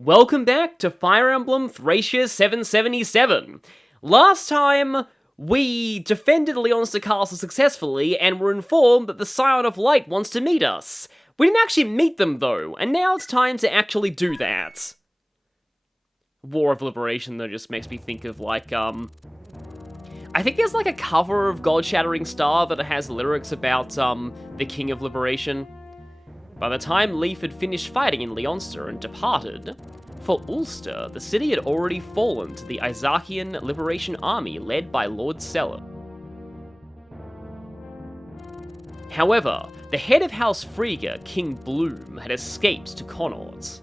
Welcome back to Fire Emblem Thracia 777. Last time, we defended Leonster Castle successfully and were informed that the Scion of Light wants to meet us. We didn't actually meet them though, and now it's time to actually do that. War of Liberation though just makes me think of like, I think there's like a cover of God Shattering Star that has lyrics about, the King of Liberation. By the time Leif had finished fighting in Leonster and departed, for Ulster, the city had already fallen to the Isakian Liberation Army led by Lord Seller. However, the head of House Frigga, King Bloom, had escaped to Connaught.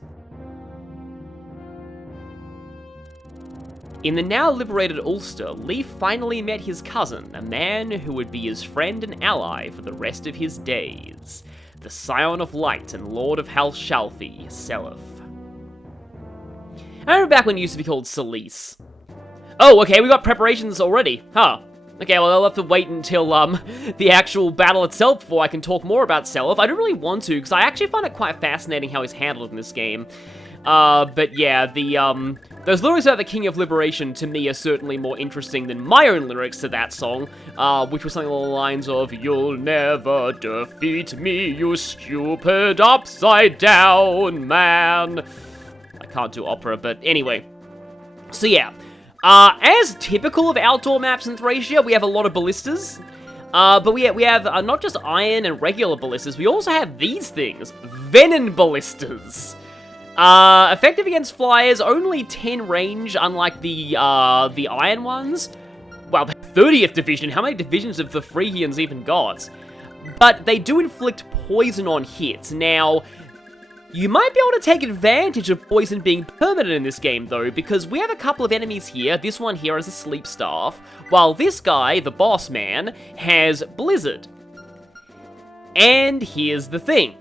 In the now liberated Ulster, Leif finally met his cousin, a man who would be his friend and ally for the rest of his days. The Scion of Light and Lord of House Shalfi, Seliph. I remember back when it used to be called Celice. Oh, okay, we got preparations already, huh? Okay, well, I'll have to wait until, the actual battle itself before I can talk more about Seliph. I don't really want to, because I actually find it quite fascinating how he's handled in this game. But yeah, those lyrics about the King of Liberation to me are certainly more interesting than my own lyrics to that song, which was something along the lines of, "You'll never defeat me, you stupid upside down man." I can't do opera, but anyway. So yeah, as typical of outdoor maps in Thracia, we have a lot of ballistas. But we have not just iron and regular ballistas, we also have these things, venom ballistas. Effective against flyers, only 10 range, unlike the iron ones. Well, the 30th division, how many divisions have the Phrygians even got? But they do inflict poison on hits. Now, you might be able to take advantage of poison being permanent in this game, though, because we have a couple of enemies here. This one here has a sleep staff, while this guy, the boss man, has Blizzard. And here's the thing.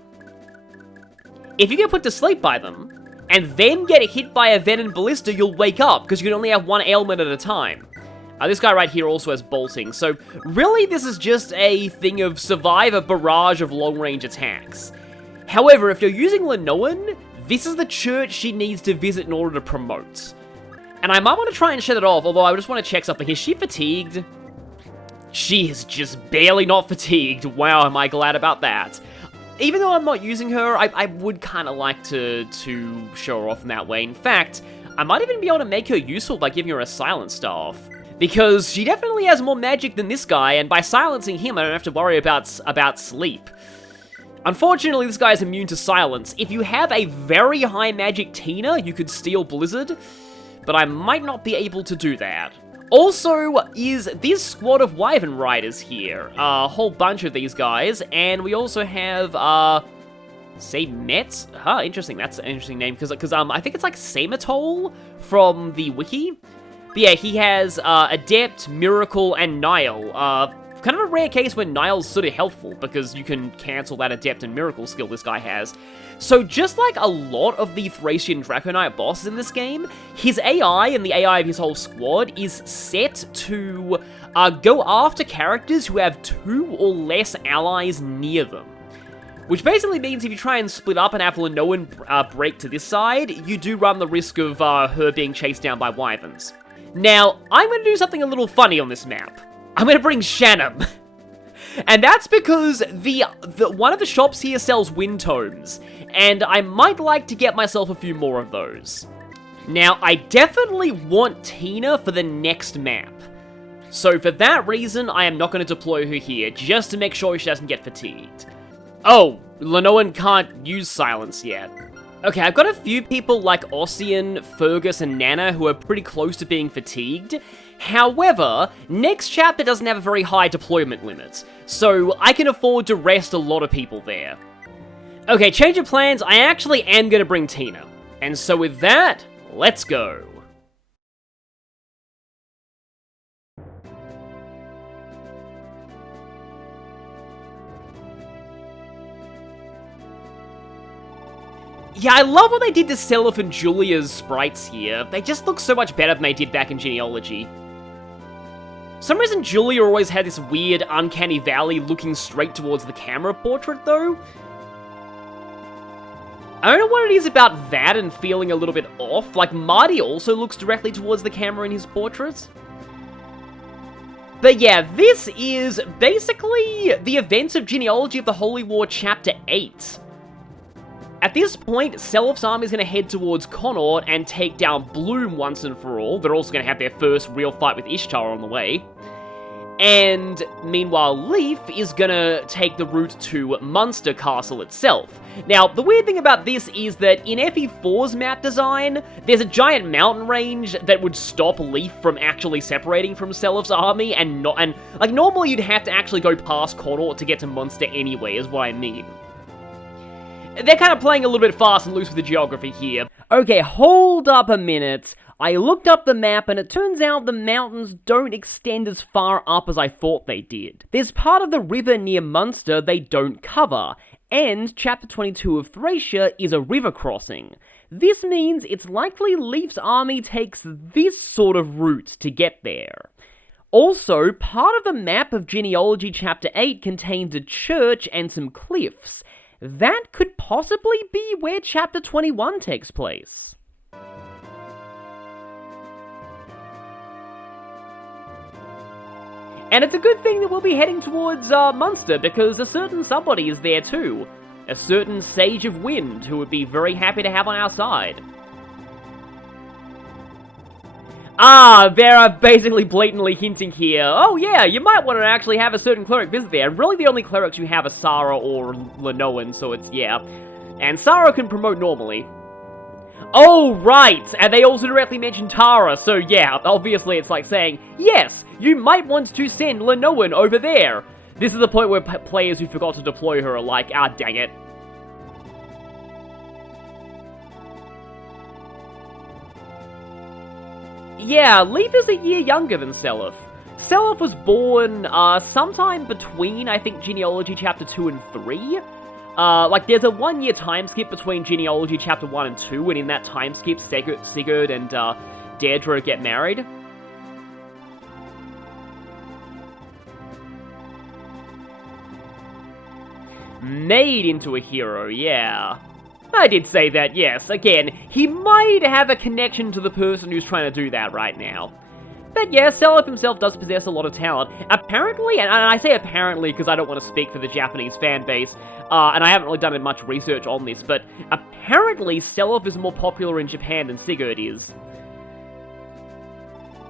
If you get put to sleep by them, and then get hit by a venom ballista, you'll wake up, because you can only have one ailment at a time. This guy right here also has bolting, so really this is just a thing of survive a barrage of long-range attacks. However, if you're using Lenoan, this is the church she needs to visit in order to promote. And I might want to try and shut it off, although I just want to check something. Is she fatigued? She is just barely not fatigued. Wow, am I glad about that. Even though I'm not using her, I would kind of like to show her off in that way. In fact, I might even be able to make her useful by giving her a silent staff. Because she definitely has more magic than this guy, and by silencing him, I don't have to worry about sleep. Unfortunately, this guy is immune to silence. If you have a very high magic Tina, you could steal Blizzard, but I might not be able to do that. Also, is this squad of Wyvern Riders here. A whole bunch of these guys, and we also have, say Metz? Huh, interesting, that's an interesting name, because I think it's like Samatol from the wiki. But yeah, he has, Adept, Miracle, and Nile. Kind of a rare case where Nile's sort of helpful, because you can cancel that Adept and Miracle skill this guy has. So just like a lot of the Thracian Draconite bosses in this game, his AI and the AI of his whole squad is set to go after characters who have 2 or less allies near them. Which basically means if you try and split up and have Lenoan break to this side, you do run the risk of her being chased down by wyverns. Now, I'm going to do something a little funny on this map. I'm going to bring Shannon. And that's because one of the shops here sells wind tomes, and I might like to get myself a few more of those. Now, I definitely want Tina for the next map. So for that reason, I am not going to deploy her here, just to make sure she doesn't get fatigued. Oh, Lenoan can't use silence yet. Okay, I've got a few people like Ossian, Fergus, and Nana who are pretty close to being fatigued. However, next chapter doesn't have a very high deployment limit, so I can afford to rest a lot of people there. Okay, change of plans, I actually am going to bring Tina. And so with that, let's go. Yeah, I love what they did to Seliph and Julia's sprites here. They just look so much better than they did back in Genealogy. For some reason, Julia always had this weird, uncanny valley looking straight towards the camera portrait, though. I don't know what it is about that and feeling a little bit off. Like, Marty also looks directly towards the camera in his portrait. But yeah, this is basically the events of Genealogy of the Holy War Chapter 8. At this point, Selef's army is going to head towards Connaught and take down Bloom once and for all. They're also going to have their first real fight with Ishtar on the way. And meanwhile, Leif is going to take the route to Munster Castle itself. Now, the weird thing about this is that in FE4's map design, there's a giant mountain range that would stop Leif from actually separating from Selef's army, and like, normally you'd have to actually go past Connaught to get to Munster anyway, is what I mean. They're kind of playing a little bit fast and loose with the geography here. Okay, hold up a minute. I looked up the map and it turns out the mountains don't extend as far up as I thought they did. There's part of the river near Munster they don't cover, and Chapter 22 of Thracia is a river crossing. This means it's likely Leif's army takes this sort of route to get there. Also, part of the map of Genealogy Chapter 8 contains a church and some cliffs. That could possibly be where Chapter 21 takes place. And it's a good thing that we'll be heading towards Munster, because a certain somebody is there too. A certain Sage of Wind, who would be very happy to have on our side. They're basically blatantly hinting here, oh yeah, you might want to actually have a certain cleric visit there. Really the only clerics you have are Sarah or Lenoan, so it's, yeah. And Sarah can promote normally. Oh, right, and they also directly mention Tara, so yeah, obviously it's like saying, yes, you might want to send Lenoan over there. This is the point where players who forgot to deploy her are like, dang it. Yeah, Leif is a year younger than Selef. Selef was born sometime between, I think, Genealogy Chapter 2 and 3. Like, there's a 1-year time skip between Genealogy Chapter 1 and 2, and in that time skip, Sigurd and Deirdre get married. Made into a hero, yeah. I did say that, yes. Again, he might have a connection to the person who's trying to do that right now. But yeah, Selef himself does possess a lot of talent. Apparently, and I say apparently because I don't want to speak for the Japanese fan base, and I haven't really done much research on this, but apparently Selef is more popular in Japan than Sigurd is.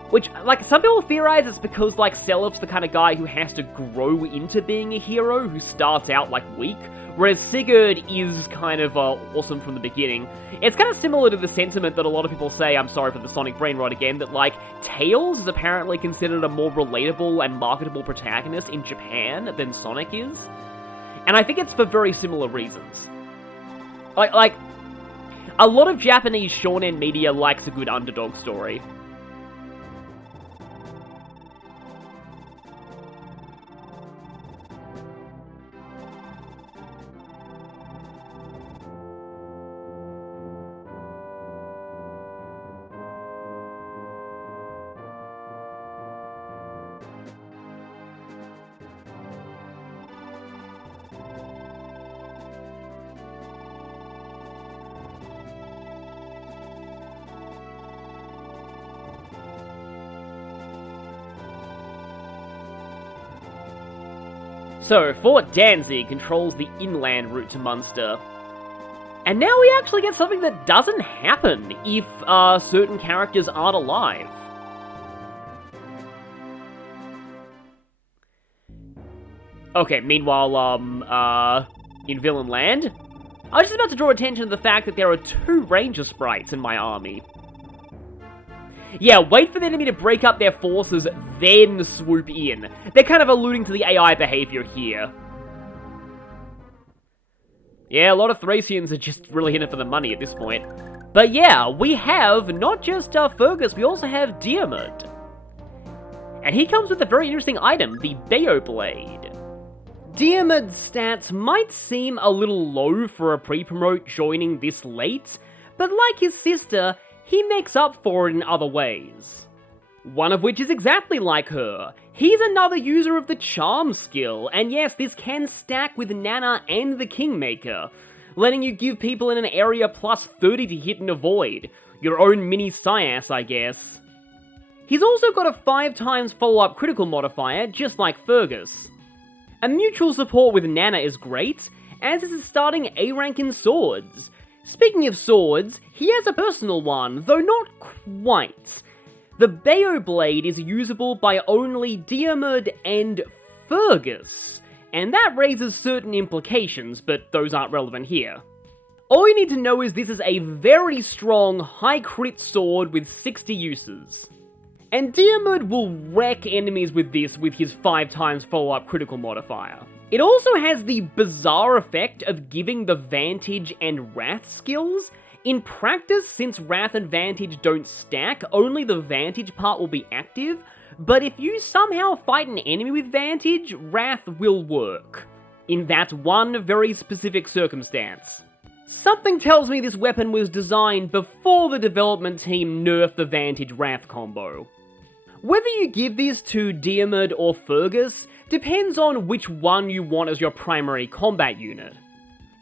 Which, like, some people theorize it's because, like, Selef's the kind of guy who has to grow into being a hero, who starts out, like, weak, whereas Sigurd is kind of awesome from the beginning. It's kind of similar to the sentiment that a lot of people say, I'm sorry for the Sonic brain rot again, that, like, Tails is apparently considered a more relatable and marketable protagonist in Japan than Sonic is. And I think it's for very similar reasons. Like, a lot of Japanese shonen media likes a good underdog story. So, Fort Danzig controls the inland route to Munster. And now we actually get something that doesn't happen if certain characters aren't alive. Okay, meanwhile, in Villain Land, I was just about to draw attention to the fact that there are 2 ranger sprites in my army. Yeah, wait for the enemy to break up their forces, then swoop in. They're kind of alluding to the AI behavior here. Yeah, a lot of Thracians are just really in it for the money at this point. But yeah, we have not just Fergus, we also have Diarmid. And he comes with a very interesting item, the Bayo Blade. Diarmid's stats might seem a little low for a pre-promote joining this late, but like his sister, he makes up for it in other ways. One of which is exactly like her. He's another user of the Charm skill, and yes, this can stack with Nana and the Kingmaker. letting you give people in an area plus 30 to hit and avoid. Your own mini Syas, I guess. He's also got a 5 times follow-up critical modifier, just like Fergus. A mutual support with Nana is great, as is his starting A rank in swords. Speaking of swords, he has a personal one, though not quite. The Bayo Blade is usable by only Diarmid and Fergus, and that raises certain implications, but those aren't relevant here. All you need to know is this is a very strong, high crit sword with 60 uses. And Diarmid will wreck enemies with this with his 5 times follow-up critical modifier. It also has the bizarre effect of giving the Vantage and Wrath skills. In practice, since Wrath and Vantage don't stack, only the Vantage part will be active, but if you somehow fight an enemy with Vantage, Wrath will work. In that one very specific circumstance. Something tells me this weapon was designed before the development team nerfed the Vantage Wrath combo. Whether you give these to Diarmid or Fergus depends on which one you want as your primary combat unit.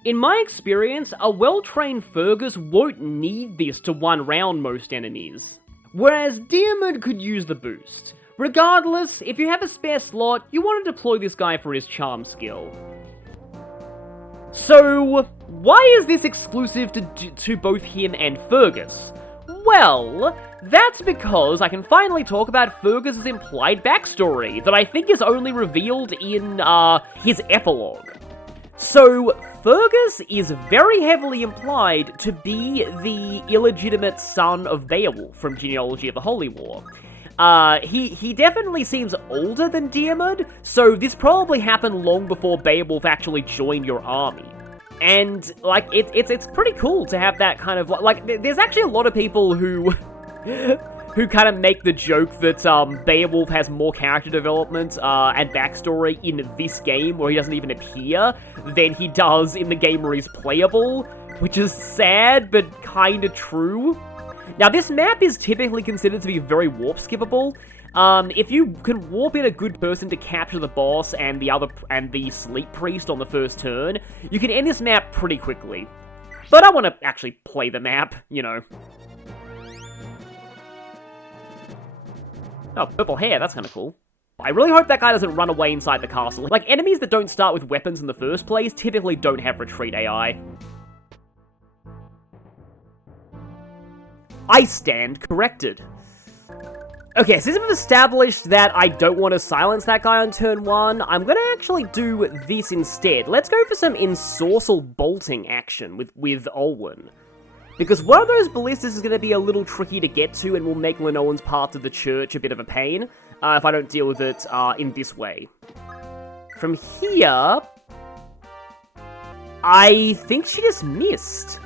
In my experience, a well-trained Fergus won't need this to one-round most enemies, whereas Diarmid could use the boost. Regardless, if you have a spare slot, you want to deploy this guy for his charm skill. So, why is this exclusive to both him and Fergus? Well, that's because I can finally talk about Fergus' implied backstory that I think is only revealed in, his epilogue. So, Fergus is very heavily implied to be the illegitimate son of Beowulf from Genealogy of the Holy War. He definitely seems older than Diarmid, so this probably happened long before Beowulf actually joined your army. And, like, it's pretty cool to have that kind of, like, there's actually a lot of people who kind of make the joke that, Beowulf has more character development, and backstory in this game, where he doesn't even appear, than he does in the game where he's playable, which is sad, but kinda true. Now, this map is typically considered to be very warp skippable. If you can warp in a good person to capture the boss and the sleep priest on the first turn, you can end this map pretty quickly. But I want to actually play the map, you know. Oh, purple hair, that's kind of cool. I really hope that guy doesn't run away inside the castle. Like, enemies that don't start with weapons in the first place typically don't have retreat AI. I stand corrected. Okay, since we've established that I don't want to silence that guy on turn 1, I'm gonna actually do this instead. Let's go for some ensorcel bolting action with Olwen. Because one of those ballistas is gonna be a little tricky to get to and will make Lenoan's path to the church a bit of a pain, if I don't deal with it in this way. From here, I think she just missed.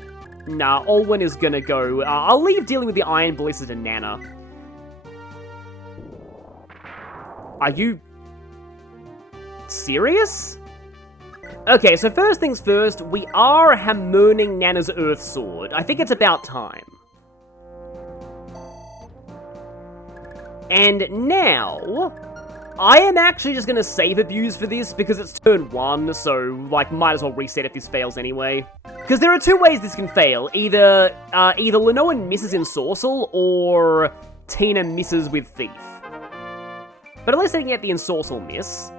Nah, Olwen is gonna go. I'll leave dealing with the iron ballista to Nana. Are you serious? Okay, so first things first, we are hammerning Nana's Earth Sword. I think it's about time. And now, I am actually just gonna save abuse for this because it's turn 1, so, like, might as well reset if this fails anyway. Because there are 2 ways this can fail. Either Lenoan misses Ensorcel, or Tina misses with Thief. But at least I can get the Ensorcel miss.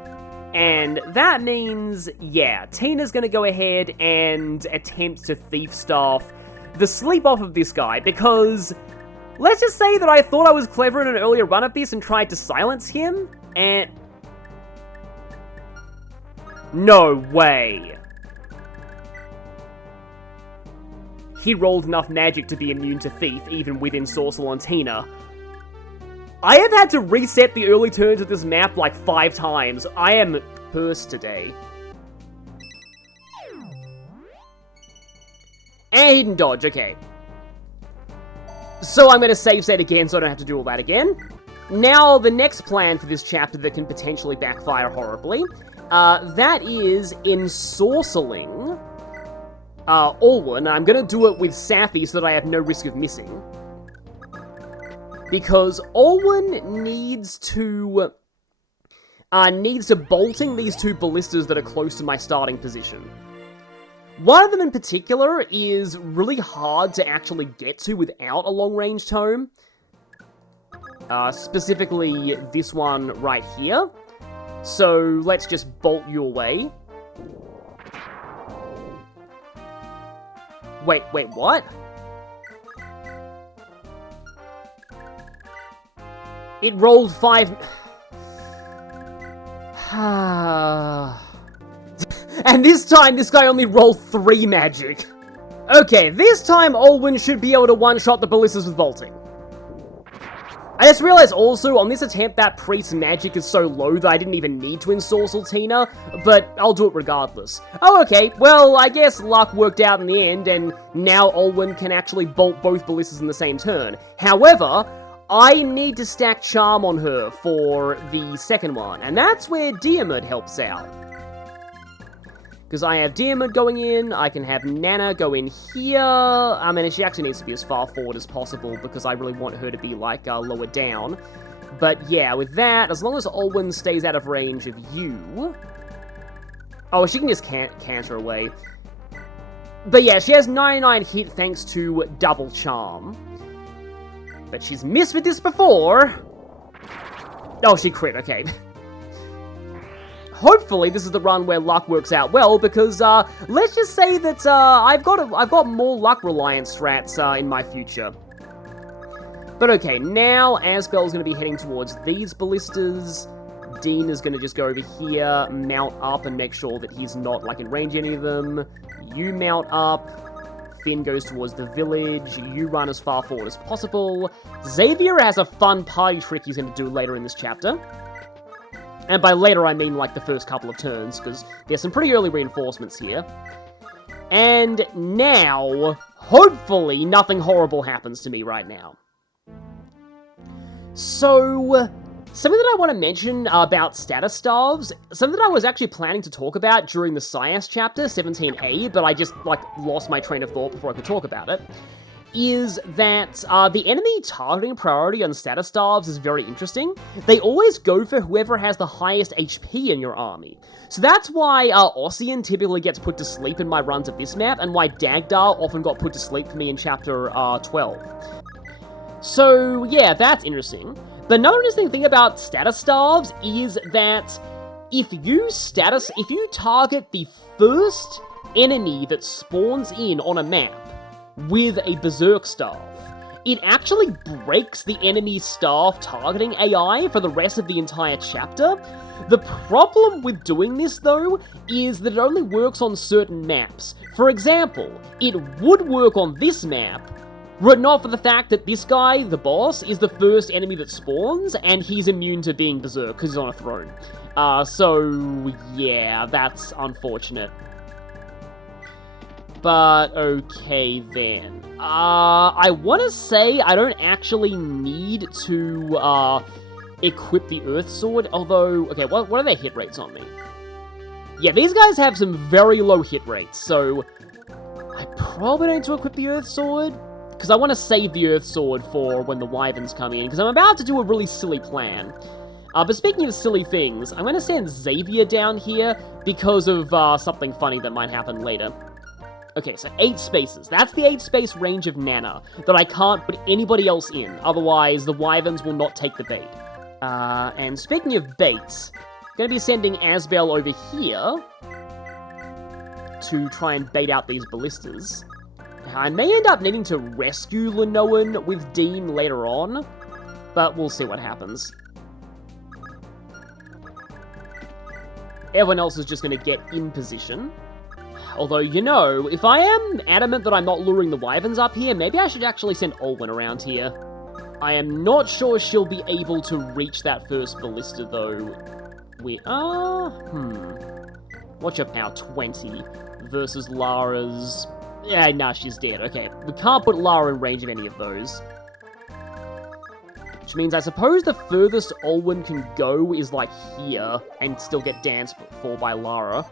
And that means, yeah, Tina's gonna go ahead and attempt to Thief Staff the sleep off of this guy, because let's just say that I thought I was clever in an earlier run of this and tried to silence him, and... no way. He rolled enough magic to be immune to Thief, even with Ensorcel on Tina. I have had to reset the early turns of this map like 5 times. I am cursed today. And hidden dodge, okay. So I'm going to save set again so I don't have to do all that again. Now, the next plan for this chapter that can potentially backfire horribly, that is ensorceling Olwen. I'm going to do it with Safi so that I have no risk of missing. Because Olwen needs to bolting these 2 ballistas that are close to my starting position. One of them in particular is really hard to actually get to without a long-range tome. Specifically this one right here. So let's just bolt you away. Wait, what? It rolled 5... And this time, this guy only rolled 3 magic. Okay, this time Olwen should be able to one-shot the ballistas with bolting. I just realized also, on this attempt, that priest's magic is so low that I didn't even need to ensorcel Tina, but I'll do it regardless. Oh, okay, well, I guess luck worked out in the end, and now Olwen can actually bolt both ballistas in the same turn. However, I need to stack Charm on her for the second one, and that's where Diarmid helps out. Because I have Diarmid going in, I can have Nana go in here. I mean, she actually needs to be as far forward as possible, because I really want her to be, like, lower down. But yeah, with that, as long as Olwen stays out of range of you... Oh, she can just canter away. But yeah, she has 99 hit thanks to double charm. But she's missed with this before. Oh, she crit, okay. Hopefully, this is the run where luck works out well, because, let's just say that, I've got more luck reliance strats, in my future. But okay, now Asbel's gonna be heading towards these ballistas. Dean is gonna just go over here, mount up, and make sure that he's not, like, in range of any of them. You mount up. Finn goes towards the village. You run as far forward as possible. Xavier has a fun party trick he's gonna do later in this chapter. And by later, I mean, like, the first couple of turns, because there's some pretty early reinforcements here. And now, hopefully, nothing horrible happens to me right now. So, something that I want to mention about status staves, something that I was actually planning to talk about during the Science chapter, 17a, but I just, like, lost my train of thought before I could talk about it, is that the enemy targeting priority on status staves is very interesting. They always go for whoever has the highest HP in your army. So that's why Ossian typically gets put to sleep in my runs of this map, and why Dagdar often got put to sleep for me in chapter 12. So yeah, that's interesting. But another interesting thing about status staves is that if you target the first enemy that spawns in on a map with a Berserk Staff, it actually breaks the enemy's staff targeting AI for the rest of the entire chapter. The problem with doing this, though, is that it only works on certain maps. For example, it would work on this map, but not for the fact that this guy, the boss, is the first enemy that spawns, and he's immune to being Berserk because he's on a throne. So yeah, that's unfortunate. But, okay then. I want to say I don't actually need to, equip the Earth Sword, although, okay, what are their hit rates on me? Yeah, these guys have some very low hit rates, so I probably don't need to equip the Earth Sword, because I want to save the Earth Sword for when the Wyverns come in, because I'm about to do a really silly plan. But speaking of silly things, I'm going to send Xavier down here because of, something funny that might happen later. Okay, so 8 spaces. That's the 8-space range of Nana that I can't put anybody else in, otherwise the Wyverns will not take the bait. And speaking of baits, I'm going to be sending Asbel over here to try and bait out these ballistas. I may end up needing to rescue Lenoan with Dean later on, but we'll see what happens. Everyone else is just going to get in position. Although, you know, if I am adamant that I'm not luring the Wyverns up here, maybe I should actually send Olwen around here. I am not sure she'll be able to reach that first ballista, though. We are... What's your power? 20 versus Lara's... Yeah, nah, she's dead. Okay, we can't put Lara in range of any of those. Which means I suppose the furthest Olwen can go is, like, here, and still get danced for by Lara.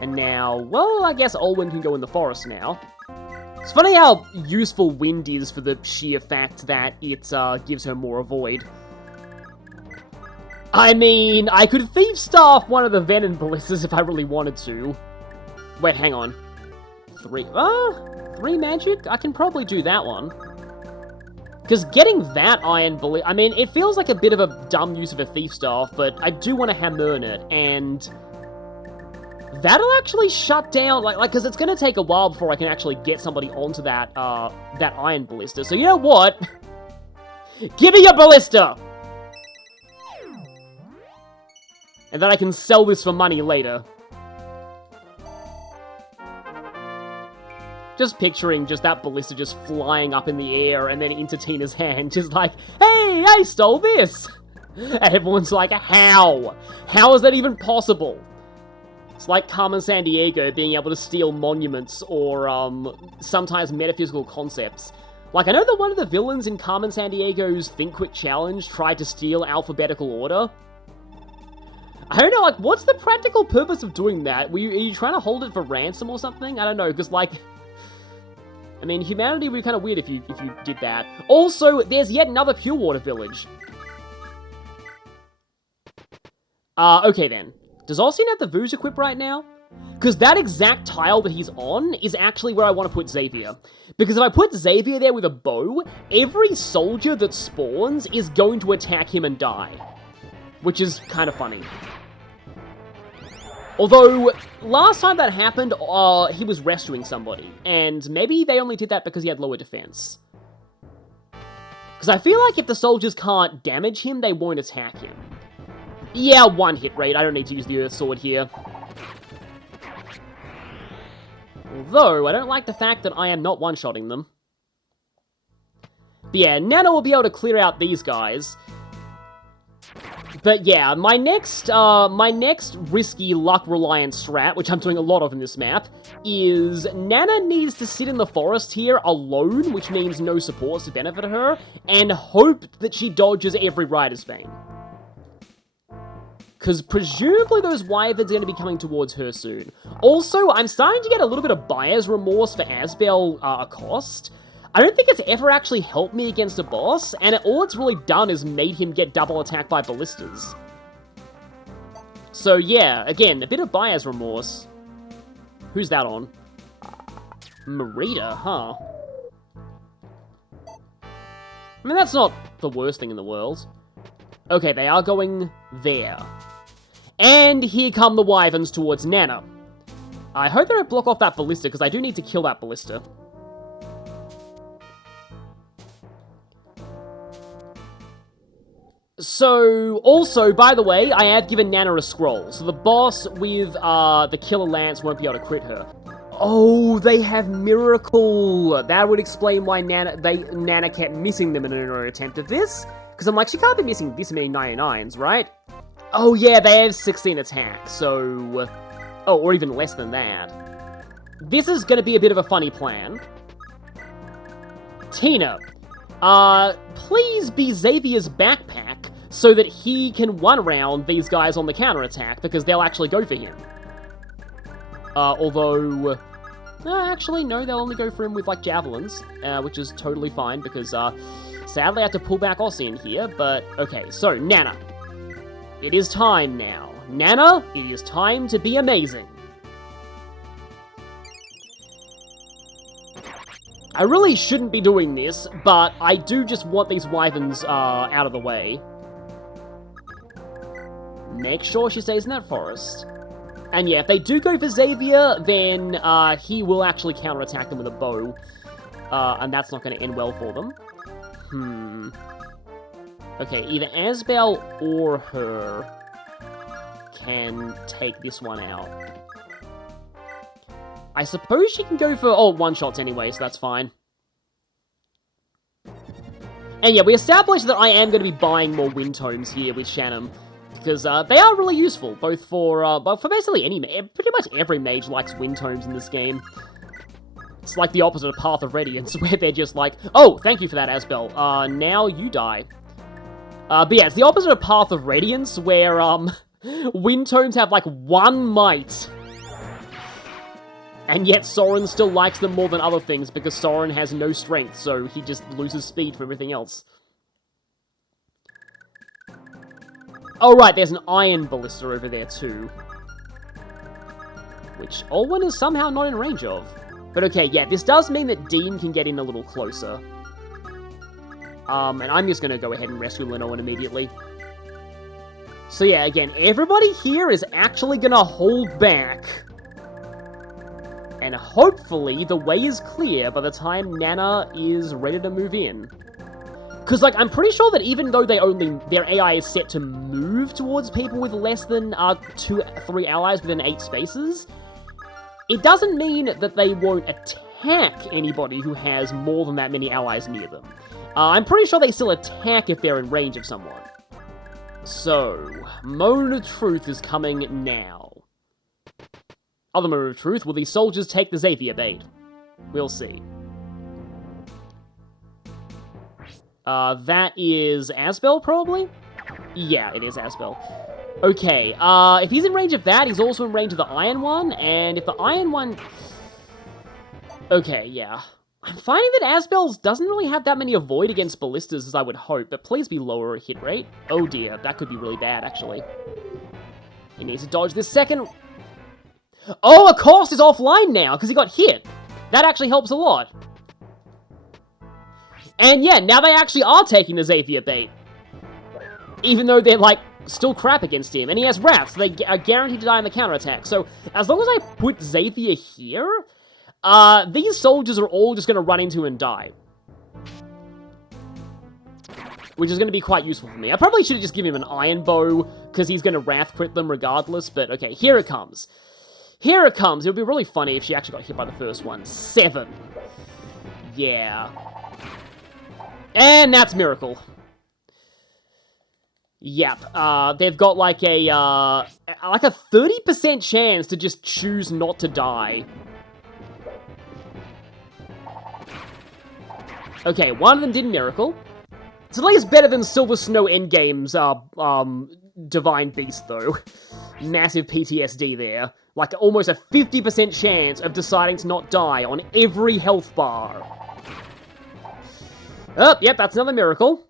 And now, well, I guess Olwen can go in the forest now. It's funny how useful wind is for the sheer fact that it gives her more avoid. I mean, I could Thief Staff one of the Venom ballistas if I really wanted to. Wait, hang on. 3 magic? I can probably do that one. Because getting that iron ballista... I mean, it feels like a bit of a dumb use of a thief staff, but I do want to hammer it, and... that'll actually shut down, because it's going to take a while before I can actually get somebody onto that, that iron ballista. So you know what? Give me your ballista! And then I can sell this for money later. Just picturing just that ballista just flying up in the air and then into Tina's hand, just like, hey, I stole this! And everyone's like, how? How is that even possible? It's like Carmen Sandiego being able to steal monuments or, sometimes metaphysical concepts. Like, I know that one of the villains in Carmen Sandiego's Think Quick Challenge tried to steal alphabetical order. I don't know, like, what's the practical purpose of doing that? Are you trying to hold it for ransom or something? I don't know, because, like... I mean, humanity would be kind of weird if you did that. Also, there's yet another Pure Water village. Okay then. Does Ossian have the Vooz equip right now? Because that exact tile that he's on is actually where I want to put Xavier. Because if I put Xavier there with a bow, every soldier that spawns is going to attack him and die. Which is kind of funny. Although, last time that happened, he was rescuing somebody, and maybe they only did that because he had lower defense. Because I feel like if the soldiers can't damage him, they won't attack him. Yeah, 1 hit rate, I don't need to use the Earth Sword here. Although, I don't like the fact that I am not one-shotting them. But yeah, Nana will be able to clear out these guys. But yeah, my next risky luck-reliant strat, which I'm doing a lot of in this map, is Nana needs to sit in the forest here alone, which means no supports to benefit her, and hope that she dodges every Rider's Bane. Because presumably those wyverns are going to be coming towards her soon. Also, I'm starting to get a little bit of buyer's remorse for Asbel Accost. I don't think it's ever actually helped me against a boss, and all it's really done is made him get double attacked by ballistas. So yeah, again, a bit of buyer's remorse. Who's that on? Marita, huh? I mean, that's not the worst thing in the world. Okay, they are going there. And here come the wyverns towards Nana. I hope they don't block off that ballista, because I do need to kill that ballista. So, also, by the way, I have given Nana a scroll, so the boss with the Killer Lance won't be able to crit her. Oh, they have Miracle! That would explain why Nana kept missing them in her attempt at this. Because I'm like, she can't be missing this many 99s, right? Oh yeah, they have 16 attack, so... oh, or even less than that. This is gonna be a bit of a funny plan. Tina, please be Xavier's backpack so that he can one-round these guys on the counterattack, because they'll actually go for him. Although... actually, no, they'll only go for him with, like, javelins, which is totally fine, because, sadly I have to pull back Ossian here, but, okay, so, Nana. It is time now. Nana, it is time to be amazing. I really shouldn't be doing this, but I do just want these wyverns, out of the way. Make sure she stays in that forest. And yeah, if they do go for Xavier, then, he will actually counterattack them with a bow. And that's not going to end well for them. Okay, either Asbel or her can take this one out. I suppose she can go for, one-shots anyway, so that's fine. And yeah, we established that I am going to be buying more wind tomes here with Shannon, because they are really useful, both for basically pretty much every mage likes wind tomes in this game. It's like the opposite of Path of Radiance, where they're just like, oh, thank you for that, Asbel, now you die. But yeah, it's the opposite of Path of Radiance, where, wind tomes have, like, 1 might. And yet Soren still likes them more than other things, because Soren has no strength, so he just loses speed for everything else. Oh right, there's an iron ballista over there too. which Olwen is somehow not in range of. But okay, yeah, this does mean that Dean can get in a little closer. And I'm just gonna go ahead and rescue Lenoan immediately. So yeah, again, everybody here is actually gonna hold back. And hopefully the way is clear by the time Nana is ready to move in. Because, like, I'm pretty sure that even though their AI is set to move towards people with less than 2-3 allies within 8 spaces, it doesn't mean that they won't attack anybody who has more than that many allies near them. I'm pretty sure they still attack if they're in range of someone. So, moment of truth is coming now. Other moment of truth, will these soldiers take the Xavier bait? We'll see. That is Asbel, probably? Yeah, it is Asbel. Okay, if he's in range of that, he's also in range of the Iron One, and if the Iron One... Okay, yeah. I'm finding that Asbel's doesn't really have that many avoid against ballistas as I would hope, but please be lower hit rate. Oh dear, that could be really bad, actually. He needs to dodge this second... Oh, Accost is offline now, because he got hit. That actually helps a lot. And yeah, now they actually are taking the Xavier bait. Even though they're, like, still crap against him. And he has Wrath, so they are guaranteed to die in the counterattack. So, as long as I put Xavier here, these soldiers are all just going to run into and die. Which is going to be quite useful for me. I probably should have just given him an Iron Bow, because he's going to Wrath crit them regardless. But, okay, here it comes. Here it comes. It would be really funny if she actually got hit by the first one. 7. Yeah. And that's Miracle. Yep. They've got like a 30% chance to just choose not to die. Okay, one of them did Miracle. It's at least better than Silver Snow Endgame's Divine Beast, though. Massive PTSD there. Like, almost a 50% chance of deciding to not die on every health bar. Oh, yep, that's another Miracle.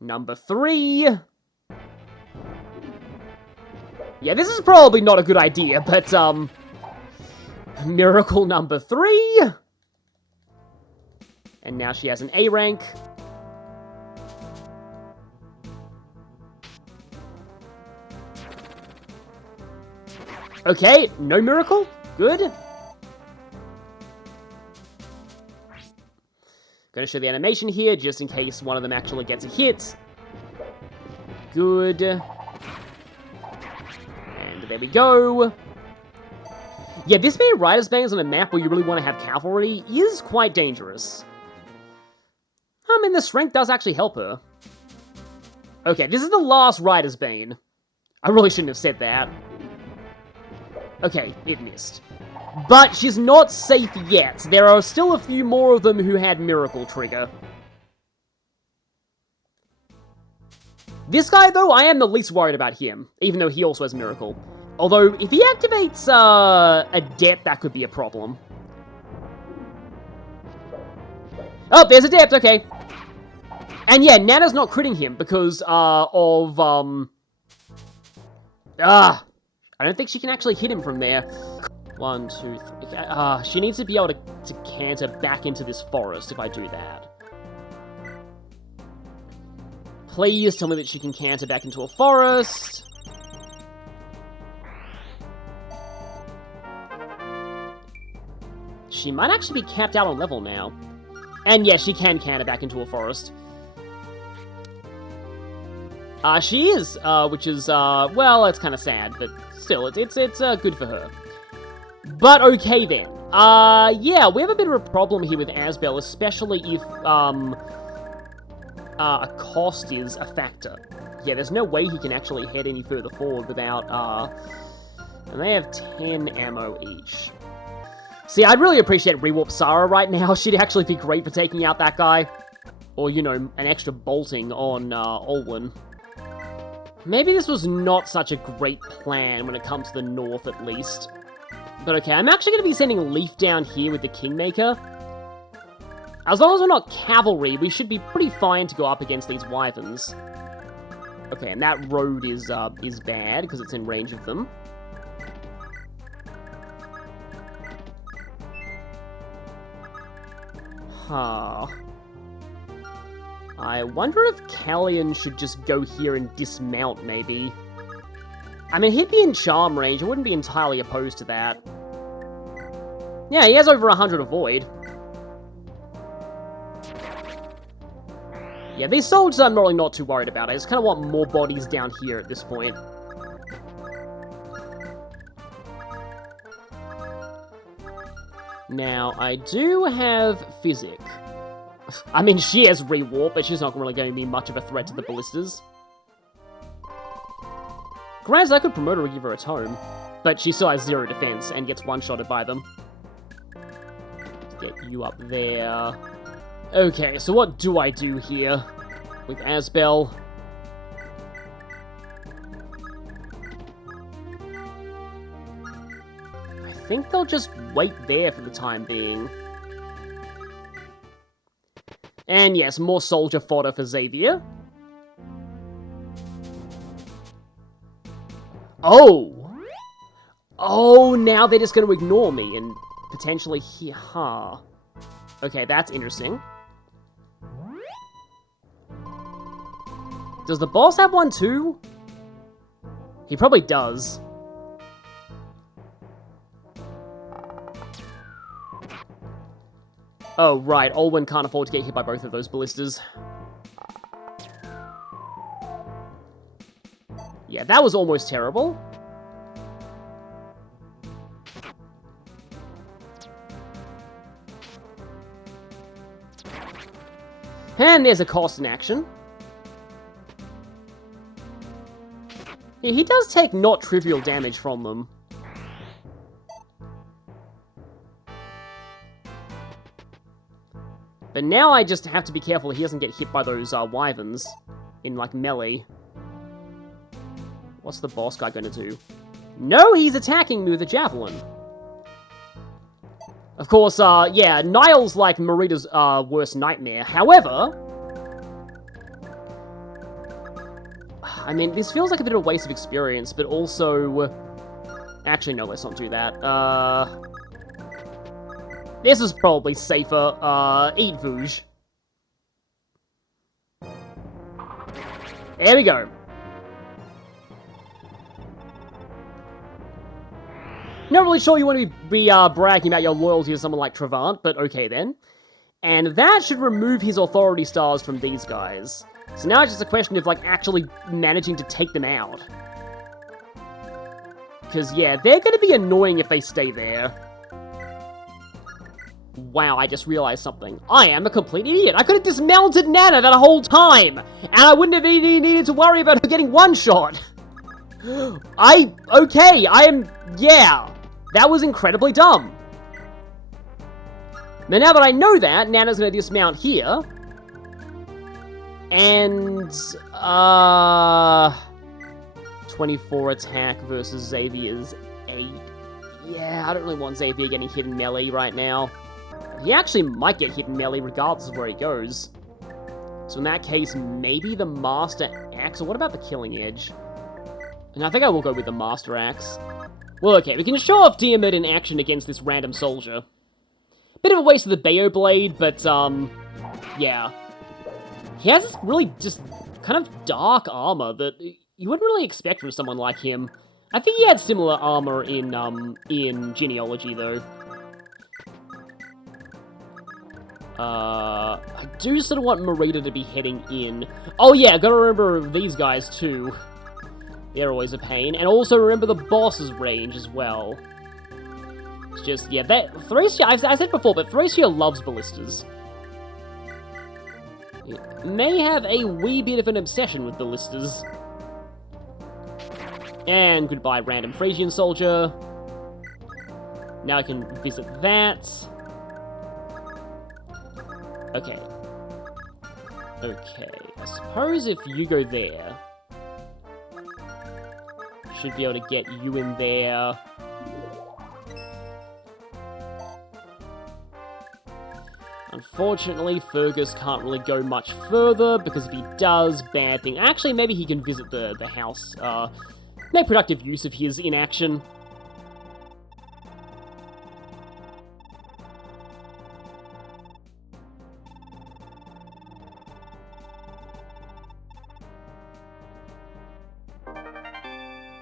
Number 3. Yeah, this is probably not a good idea, but, Miracle number 3. And now she has an A rank. Okay, no Miracle. Good. Gonna show the animation here, just in case one of them actually gets a hit. Good. And there we go. Yeah, this many Riders Bands on a map where you really want to have cavalry is quite dangerous. I mean, the strength does actually help her. Okay, this is the last Riders Bane. I really shouldn't have said that. Okay, it missed. But she's not safe yet. There are still a few more of them who had Miracle trigger. This guy, though, I am the least worried about him, even though he also has Miracle. Although, if he activates Adept, that could be a problem. Oh, there's Adept, okay. And yeah, Nana's not critting him because of, I don't think she can actually hit him from there. 1, 2, 3... she needs to be able to canter back into this forest if I do that. Please tell me that she can canter back into a forest. She might actually be capped out on level now. And yeah, she can canter back into a forest. She is, which is, well, it's kind of sad, but still, it's good for her. But okay then. Yeah, we have a bit of a problem here with Asbel, especially if, a cost is a factor. Yeah, there's no way he can actually head any further forward without, and they have 10 ammo each. See, I'd really appreciate Rewarp Sarah right now. She'd actually be great for taking out that guy. Or, you know, an extra bolting on, Olwen. Maybe this was not such a great plan when it comes to the north, at least. But okay, I'm actually going to be sending Leaf down here with the Kingmaker. As long as we're not cavalry, we should be pretty fine to go up against these wyverns. Okay, and that road is bad, because it's in range of them. Huh. I wonder if Callion should just go here and dismount, maybe. I mean, he'd be in charm range. I wouldn't be entirely opposed to that. Yeah, he has over 100 avoid. Yeah, these soldiers I'm really not too worried about. I just kind of want more bodies down here at this point. Now, I do have Physic. I mean, she has Rewarp, but she's not really going to be much of a threat to the ballistas. Granted, I could promote her and give her a tome, but she still has 0 defense and gets one-shotted by them. Let's get you up there. Okay, so what do I do here with Asbel? I think they'll just wait there for the time being. And yes, more soldier fodder for Xavier. Oh! Oh, now they're just going to ignore me and potentially here. Huh. Okay, that's interesting. Does the boss have one too? He probably does. Oh, right. Olwen can't afford to get hit by both of those ballistas. Yeah, that was almost terrible. And there's a cost in action. Yeah, he does take not trivial damage from them. But now I just have to be careful he doesn't get hit by those wyverns in, like, melee. What's the boss guy gonna do? No, he's attacking me with a javelin. Of course, yeah, Niall's like Marita's worst nightmare. However, I mean, this feels like a bit of a waste of experience, but also... Actually, no, let's not do that. This is probably safer. Eat Vouge. There we go. Not really sure you want to be bragging about your loyalty to someone like Travant, but okay then. And that should remove his authority stars from these guys. So now it's just a question of, like, actually managing to take them out. Because, yeah, they're going to be annoying if they stay there. Wow, I just realized something. I am a complete idiot. I could have dismounted Nana that whole time, and I wouldn't have even needed to worry about her getting one shot. Yeah, that was incredibly dumb. But now that I know that, Nana's gonna dismount here. And, 24 attack versus Xavier's 8. Yeah, I don't really want Xavier getting hit in melee right now. He actually might get hit in melee regardless of where he goes. So in that case, maybe the Master Axe, or what about the Killing Edge? And I think I will go with the Master Axe. Well, okay, we can show off Diarmid in action against this random soldier. Bit of a waste of the Bayo Blade, but, yeah. He has this really just kind of dark armor that you wouldn't really expect from someone like him. I think he had similar armor in Genealogy, though. I do sort of want Marita to be heading in. Oh yeah, gotta remember these guys too. They're always a pain. And also remember the boss's range as well. It's just, yeah, that... Thracia, I said before, but Thracia loves ballistas. It may have a wee bit of an obsession with ballistas. And goodbye, random Thracian soldier. Now I can visit that. Okay. Okay. I suppose if you go there... Should be able to get you in there. Unfortunately, Fergus can't really go much further, because if he does, bad thing. Actually, maybe he can visit the house. Make productive use of his inaction.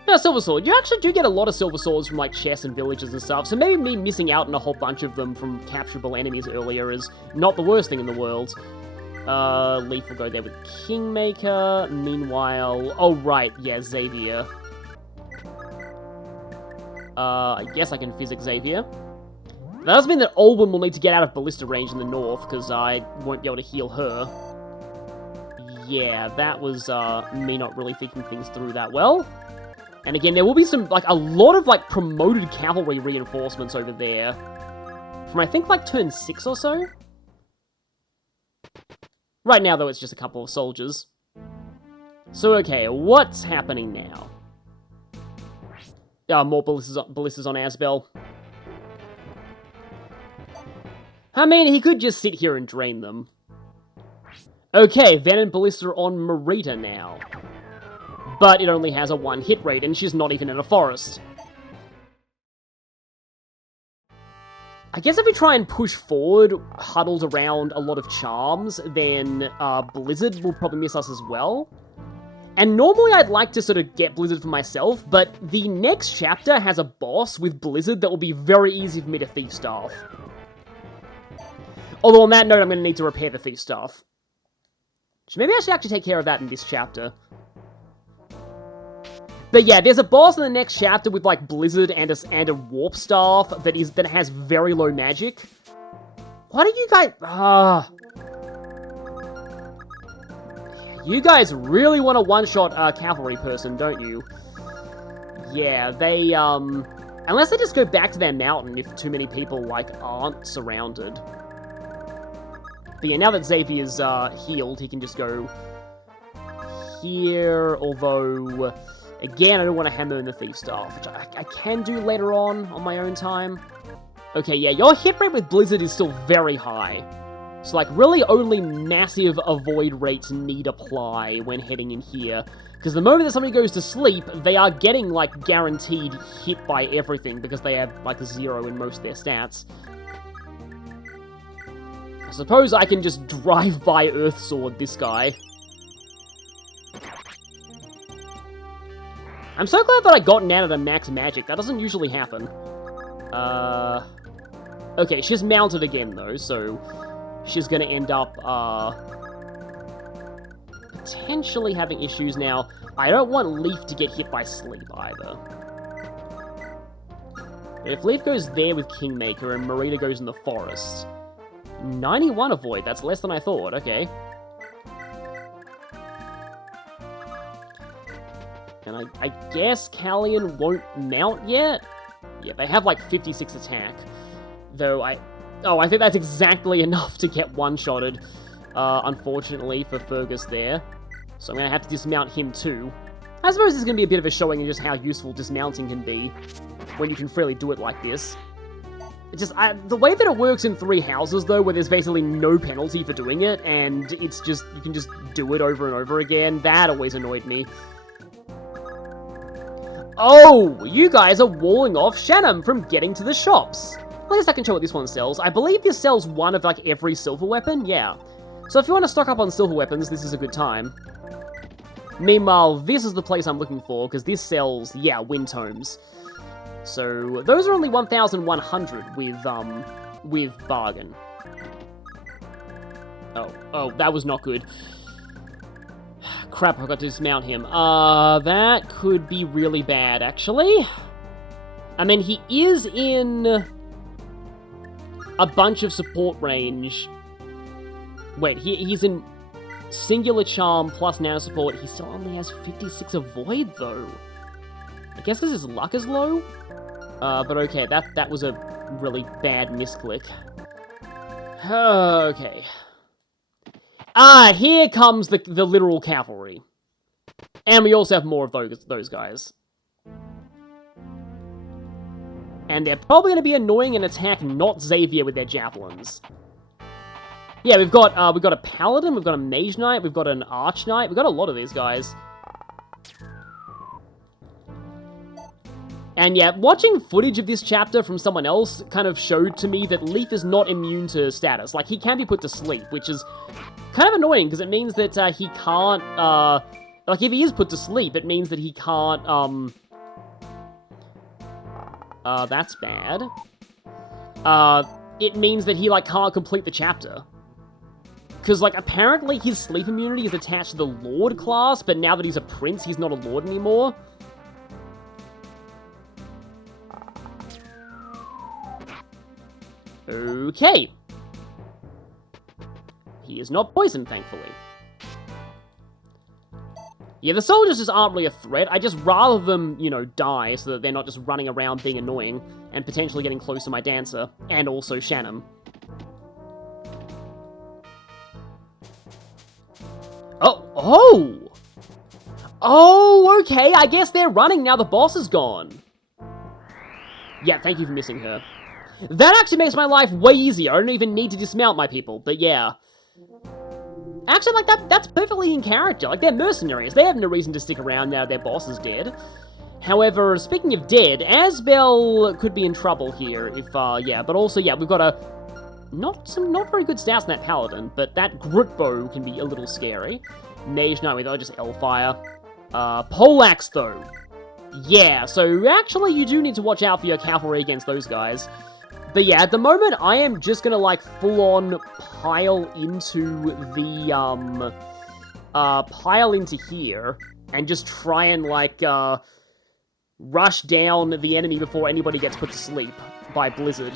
Now, Silver Sword. You actually do get a lot of Silver Swords from, like, chests and villages and stuff, so maybe me missing out on a whole bunch of them from capturable enemies earlier is not the worst thing in the world. Leaf will go there with Kingmaker. Meanwhile... Oh, right. Yeah, Xavier. I guess I can physic Xavier. That does mean that Olwen will need to get out of ballista range in the north, because I won't be able to heal her. Yeah, that was, me not really thinking things through that well. And again, there will be some, like, a lot of, like, promoted cavalry reinforcements over there. From, I think, like, turn 6 or so? Right now, though, it's just a couple of soldiers. So, okay, what's happening now? More ballistas on Asbel. I mean, he could just sit here and drain them. Okay, Ven and Ballista on Marita now. But it only has a 1 hit rate, and she's not even in a forest. I guess if we try and push forward, huddled around a lot of charms, then Blizzard will probably miss us as well. And normally I'd like to sort of get Blizzard for myself, but the next chapter has a boss with Blizzard that will be very easy for me to Thief Staff. Although on that note, I'm going to need to repair the Thief Staff. So maybe I should actually take care of that in this chapter. But yeah, there's a boss in the next chapter with, like, Blizzard and a Warp Staff that has very low magic. Why do you guys... You guys really want a one-shot cavalry person, don't you? Yeah, they, unless they just go back to their mountain if too many people, like, aren't surrounded. But yeah, now that Xavier's healed, he can just go here, although... Again, I don't want to hammer in the Thief Staff, which I can do later on my own time. Okay, yeah, your hit rate with Blizzard is still very high. So, like, really only massive avoid rates need apply when heading in here. Because the moment that somebody goes to sleep, they are getting, like, guaranteed hit by everything, because they have, like, 0 in most of their stats. I suppose I can just drive by Earth Sword this guy. I'm so glad that I gotten out of the max magic. That doesn't usually happen. Okay, she's mounted again, though, so she's gonna end up, potentially having issues now. I don't want Leaf to get hit by sleep, either. But if Leaf goes there with Kingmaker and Marita goes in the forest... 91 avoid, that's less than I thought, okay. And I guess Callion won't mount yet? Yeah, they have like 56 attack. Though I think that's exactly enough to get one-shotted, unfortunately, for Fergus there. So I'm going to have to dismount him too. I suppose this is going to be a bit of a showing in just how useful dismounting can be when you can freely do it like this. It's just, the way that it works in 3 houses, though, where there's basically no penalty for doing it, and it's just, you can just do it over and over again, that always annoyed me. Oh, you guys are walling off Shannon from getting to the shops. I guess I can show what this one sells. I believe this sells one of, like, every silver weapon, yeah. So if you want to stock up on silver weapons, this is a good time. Meanwhile, this is the place I'm looking for, because this sells, yeah, wind tomes. So, those are only 1,100 with bargain. Oh, that was not good. Crap, I got to dismount him. That could be really bad, actually. I mean, he is in a bunch of support range. Wait, he's in singular charm plus nano support. He still only has 56 avoid, though. I guess because his luck is low? But okay, that was a really bad misclick. Okay. Here comes the literal cavalry. And we also have more of those guys. And they're probably going to be annoying and attack not Xavier with their javelins. Yeah, we've got a Paladin, we've got a Mage Knight, we've got an Arch Knight, we've got a lot of these guys. And yeah, watching footage of this chapter from someone else kind of showed to me that Leaf is not immune to status. Like, he can be put to sleep, which is kind of annoying, because it means that he can't, like, if he is put to sleep, it means that he can't, that's bad. It means that he, like, can't complete the chapter. Because, like, apparently his sleep immunity is attached to the Lord class, but now that he's a prince, he's not a Lord anymore. Okay. He is not poisoned, thankfully. Yeah, the soldiers just aren't really a threat. I just rather them, you know, die so that they're not just running around being annoying and potentially getting close to my dancer, and also Shannon. Oh! Oh, okay, I guess they're running now the boss is gone. Yeah, thank you for missing her. That actually makes my life way easier. I don't even need to dismount my people, but yeah. Actually, like, that's perfectly in character. Like, they're mercenaries. They have no reason to stick around now their boss is dead. However, speaking of dead, Asbel could be in trouble here if, yeah. But also, yeah, we've got not very good stats in that Paladin, but that Grutbow can be a little scary. Mage Knight with just Hellfire. Poleaxe, though. Yeah, so actually you do need to watch out for your cavalry against those guys. But yeah, at the moment, I am just gonna, like, full-on pile into the, pile into here, and just try and, like, rush down the enemy before anybody gets put to sleep by Blizzard.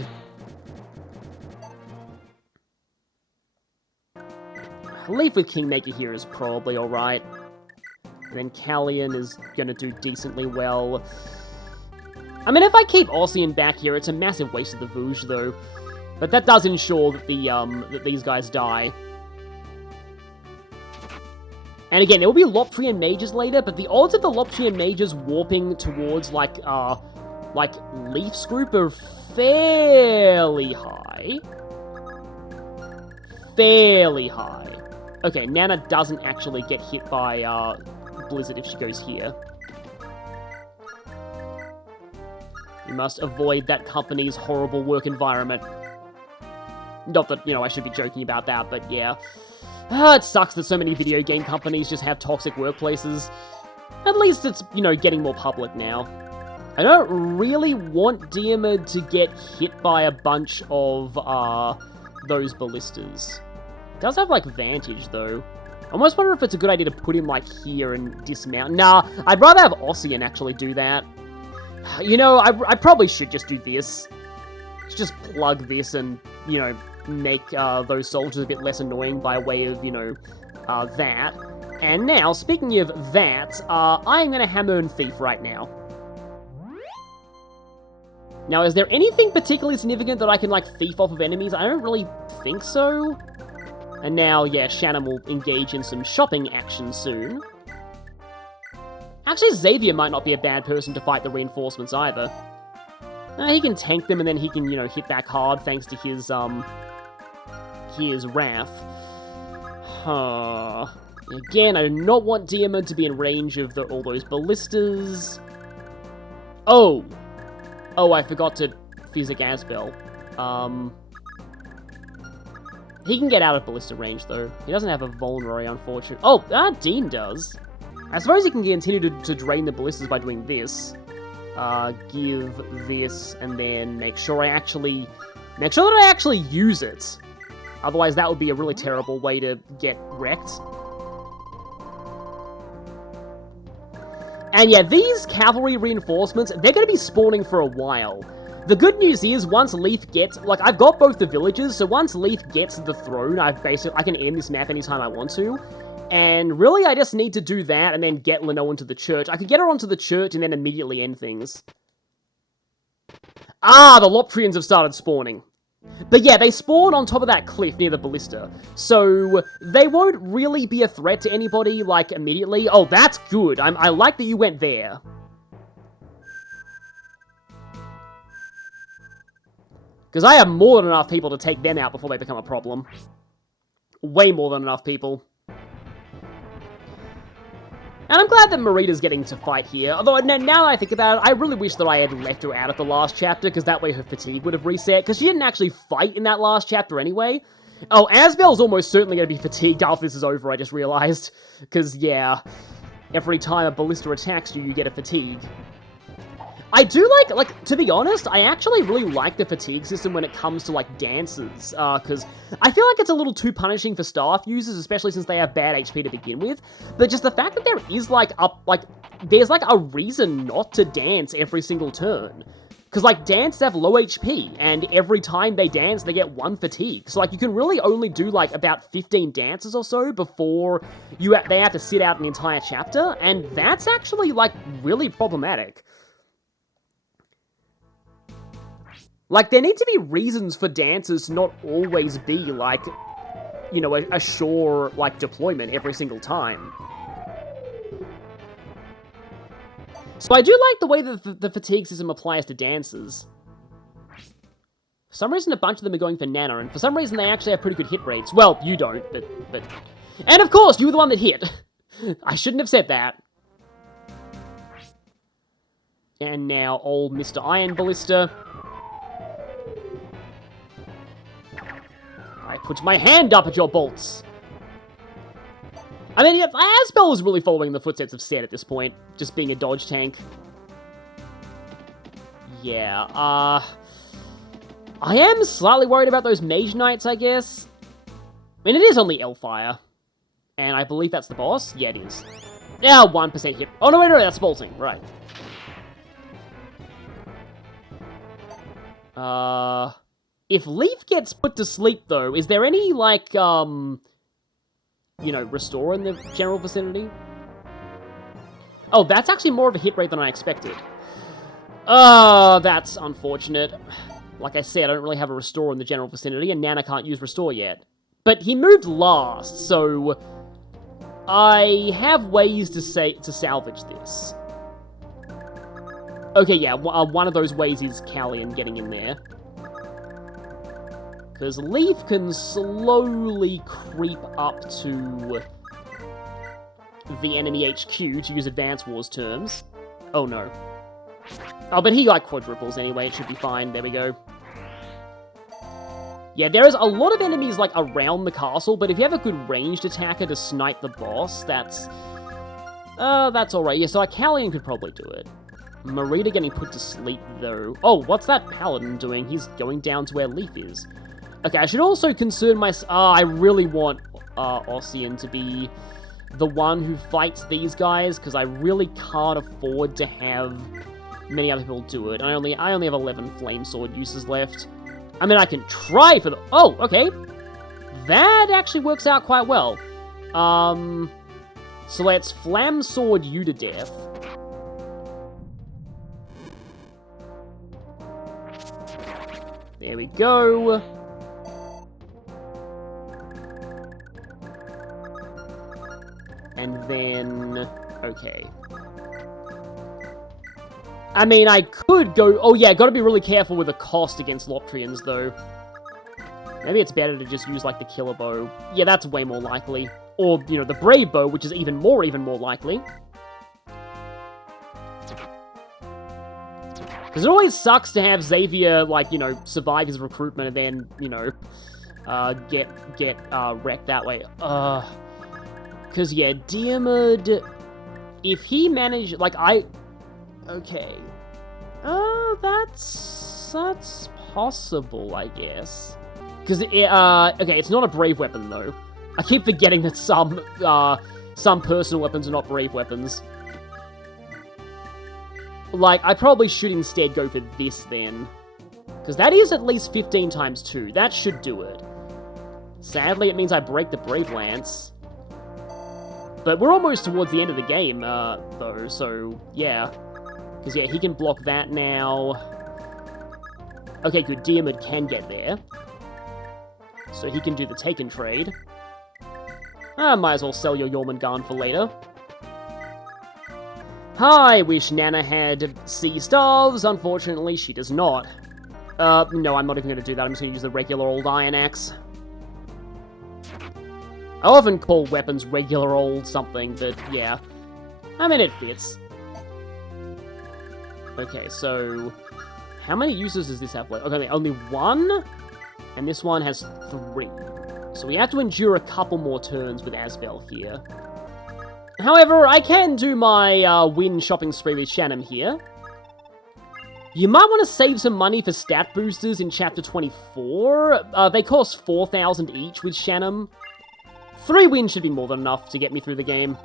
Leaf with Kingmaker here is probably alright. And then Callian is gonna do decently well. I mean, if I keep Ossian back here, it's a massive waste of the Vouge, though. But that does ensure that that these guys die. And again, there will be Loptrian mages later, but the odds of the Loptrian mages warping towards, like Leaf's group are fairly high. Fairly high. Okay, Nana doesn't actually get hit by, Blizzard if she goes here. You must avoid that company's horrible work environment. Not that, you know, I should be joking about that, but yeah. It sucks that so many video game companies just have toxic workplaces. At least it's, you know, getting more public now. I don't really want Diarmid to get hit by a bunch of, those ballistas. It does have, like, Vantage, though. I almost wonder if it's a good idea to put him, like, here and dismount. Nah, I'd rather have Ossian actually do that. You know, I probably should just do this. Just plug this and, you know, make those soldiers a bit less annoying by way of, you know, that. And now, speaking of that, I am going to hammer and thief right now. Now, is there anything particularly significant that I can, like, thief off of enemies? I don't really think so. And now, yeah, Shannon will engage in some shopping action soon. Actually, Xavier might not be a bad person to fight the reinforcements either. He can tank them and then he can, you know, hit back hard thanks to his wrath. Again, I do not want Diarmid to be in range of all those ballistas. Oh! Oh, I forgot to Physic Asbel. He can get out of ballista range, though. He doesn't have a vulnerary, unfortunately. Oh, Dean does. I suppose he can continue to drain the ballistas by doing this. Give this, and then make sure that I actually use it. Otherwise, that would be a really terrible way to get wrecked. And yeah, these cavalry reinforcements, they're going to be spawning for a while. The good news is, once Leaf gets... Like, I've got both the villages, so once Leaf gets the throne, I can end this map anytime I want to. And really, I just need to do that and then get Leno into the church. I could get her onto the church and then immediately end things. Ah, the Loptrians have started spawning. But yeah, they spawn on top of that cliff near the ballista. So, they won't really be a threat to anybody, like, immediately. Oh, that's good. I like that you went there. Because I have more than enough people to take them out before they become a problem. Way more than enough people. And I'm glad that Marita's getting to fight here, although now that I think about it, I really wish that I had left her out of the last chapter, because that way her fatigue would have reset, because she didn't actually fight in that last chapter anyway. Oh, Asbel's almost certainly going to be fatigued after this is over, I just realized. Because, yeah, every time a ballista attacks you, you get a fatigue. I do like, to be honest, I actually really like the fatigue system when it comes to, like, dancers, because I feel like it's a little too punishing for staff users, especially since they have bad HP to begin with, but just the fact that there is, there's, a reason not to dance every single turn, because, dancers have low HP, and every time they dance, they get 1 fatigue, so, you can really only do, about 15 dances or so before they have to sit out an entire chapter, and that's actually, really problematic. There need to be reasons for dancers to not always be, a sure, deployment every single time. So I do like the way that the fatigue system applies to dancers. For some reason, a bunch of them are going for Nana, and for some reason, they actually have pretty good hit rates. Well, you don't, but... And of course, you were the one that hit! I shouldn't have said that. And now, old Mr. Iron Ballista. I put my hand up at your bolts. I mean, Asbel is really following the footsteps of Set at this point, just being a dodge tank. Yeah, I am slightly worried about those Mage Knights, I guess. I mean, it is only Elfire. And I believe that's the boss? Yeah, it is. Yeah, 1% hit. Oh, no, that's bolting, right. If Leaf gets put to sleep, though, is there any, restore in the general vicinity? Oh, that's actually more of a hit rate than I expected. Oh, that's unfortunate. Like I said, I don't really have a restore in the general vicinity, and Nana can't use restore yet. But he moved last, so I have ways to salvage this. Okay, yeah, one of those ways is Callian getting in there. Because Leaf can slowly creep up to the enemy HQ, to use Advance Wars terms. Oh no. Oh, but he, quadruples anyway, it should be fine. There we go. Yeah, there is a lot of enemies, around the castle, but if you have a good ranged attacker to snipe the boss, that's alright. Yeah, so Callian could probably do it. Marita getting put to sleep, though. Oh, what's that paladin doing? He's going down to where Leaf is. Okay, I should also concern myself... I really want Ossian to be the one who fights these guys, because I really can't afford to have many other people do it. I only have 11 flame sword uses left. I mean, I can try for the... Oh, okay. That actually works out quite well. So let's flam sword you to death. There we go. And then... Okay. I mean, I could go... Oh yeah, gotta be really careful with the cost against Loptrians, though. Maybe it's better to just use, the killer bow. Yeah, that's way more likely. Or, the brave bow, which is even more likely. Because it always sucks to have Xavier, survive his recruitment and then, get wrecked that way. Because, yeah, Diarmid, if he managed, okay. That's possible, I guess. Because, okay, it's not a brave weapon, though. I keep forgetting that some personal weapons are not brave weapons. I probably should instead go for this, then. Because that is at least 15 times 2. That should do it. Sadly, it means I break the Brave Lance. But we're almost towards the end of the game, though, so, yeah. Because, yeah, he can block that now. Okay, good, Diarmid can get there. So he can do the take and trade. Might as well sell your Jormungand for later. I wish Nana had sea staves. Unfortunately, she does not. No, I'm not even going to do that. I'm just going to use the regular old iron axe. I'll often call weapons regular old something, but yeah. I mean, it fits. Okay, so... how many uses does this have left? Okay, only one? And this one has 3. So we have to endure a couple more turns with Asbel here. However, I can do my win shopping spree with Shannon here. You might want to save some money for stat boosters in Chapter 24. They cost 4,000 each with Shannon. 3 wins should be more than enough to get me through the game.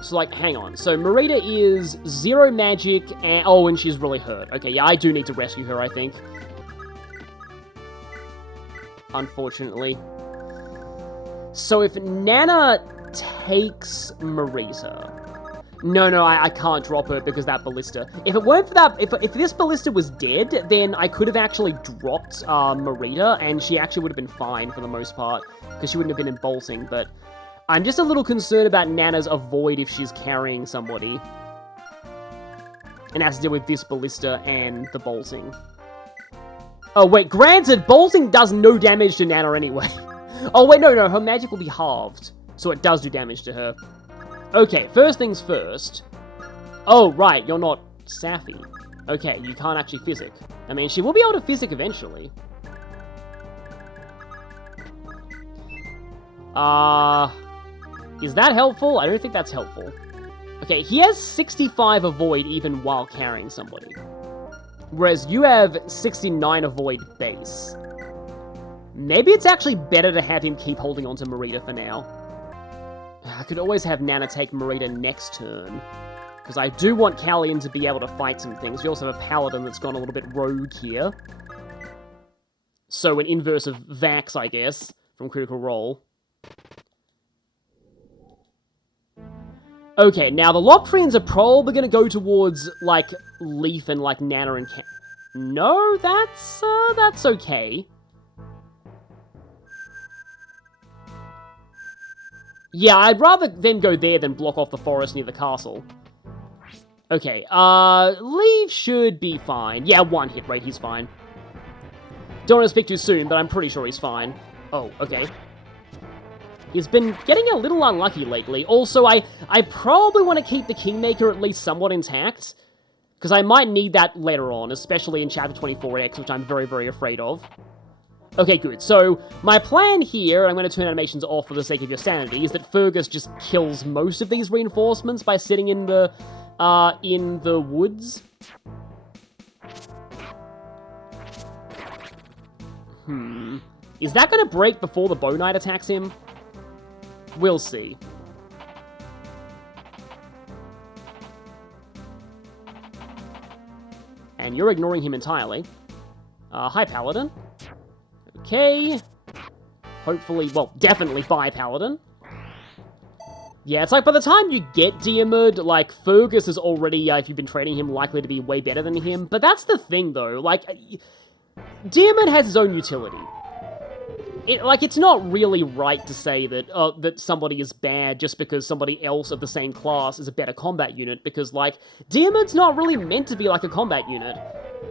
So, like, hang on. So, Marita is 0 magic, and... oh, and she's really hurt. Okay, yeah, I do need to rescue her, I think. Unfortunately. So, if Nana takes Marita... No, I can't drop her because that ballista. If it weren't for that, if this ballista was dead, then I could have actually dropped Marita, and she actually would have been fine for the most part, because she wouldn't have been in bolting, but I'm just a little concerned about Nana's avoid if she's carrying somebody. And has to deal with this ballista and the bolting. Oh, wait, granted, bolting does no damage to Nana anyway. Oh, wait, no, her magic will be halved, so it does do damage to her. Okay, first things first. Oh, right, you're not Sappy. Okay, you can't actually physic. I mean, she will be able to physic eventually. Is that helpful? I don't think that's helpful. Okay, he has 65 avoid even while carrying somebody. Whereas you have 69 avoid base. Maybe it's actually better to have him keep holding on to Marita for now. I could always have Nana take Marita next turn. Because I do want Callian to be able to fight some things. We also have a Paladin that's gone a little bit rogue here. So an inverse of Vax, I guess, from Critical Role. Okay, now the Loctrians are probably going to go towards, like, Leaf and, like, Nana and No, that's okay. Yeah, I'd rather them go there than block off the forest near the castle. Okay, Leaf should be fine. Yeah, 1 hit rate, he's fine. Don't want to speak too soon, but I'm pretty sure he's fine. Oh, okay. He's been getting a little unlucky lately. Also, I probably want to keep the Kingmaker at least somewhat intact, because I might need that later on, especially in Chapter 24X, which I'm very, very afraid of. Okay, good. So, my plan here, I'm going to turn animations off for the sake of your sanity, is that Fergus just kills most of these reinforcements by sitting in the woods. Is that going to break before the Bow Knight attacks him? We'll see. And you're ignoring him entirely. Hi, Paladin. Okay. Hopefully, well, definitely bye, Paladin. Yeah, it's like by the time you get Diarmid, like, Fergus is already, if you've been training him, likely to be way better than him. But that's the thing, though. Like, Diarmid has his own utility. It's not really right to say that that somebody is bad just because somebody else of the same class is a better combat unit, because, like, Diarmid's not really meant to be like a combat unit.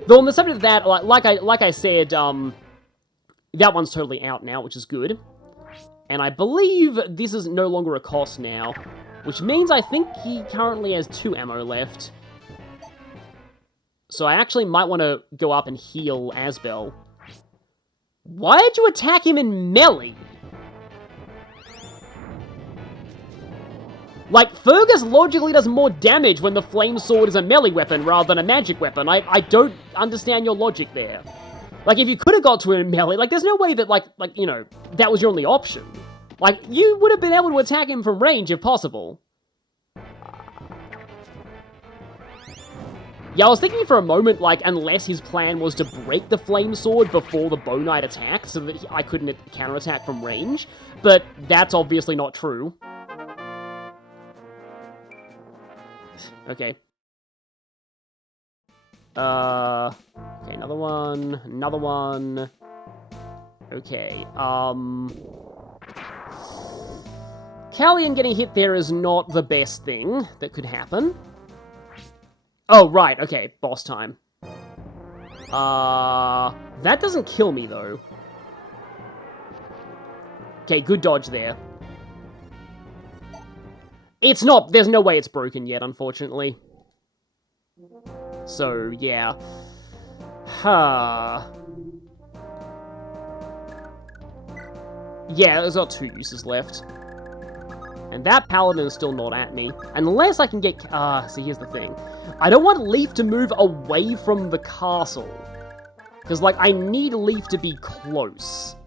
Though on the subject of that, like I said, that one's totally out now, which is good. And I believe this is no longer a cost now, which means I think he currently has 2 ammo left. So I actually might want to go up and heal Asbel. Why did you attack him in melee? Like, Fergus logically does more damage when the flame sword is a melee weapon rather than a magic weapon. I don't understand your logic there. Like, if you could have got to him in melee, like, there's no way that, like, you know, that was your only option. Like, you would have been able to attack him from range if possible. Yeah, I was thinking for a moment, like, unless his plan was to break the flame sword before the Bow Knight attacked, so that I couldn't counterattack from range, but that's obviously not true. Okay. Okay, another one. Okay, Callian getting hit there is not the best thing that could happen. Oh, right, okay, boss time. That doesn't kill me, though. Okay, good dodge there. It's not... There's no way it's broken yet, unfortunately. So, yeah. Huh. Yeah, there's got 2 uses left. And that paladin is still not at me. Unless I can get... see, here's the thing. I don't want Leaf to move away from the castle. Because, like, I need Leaf to be close.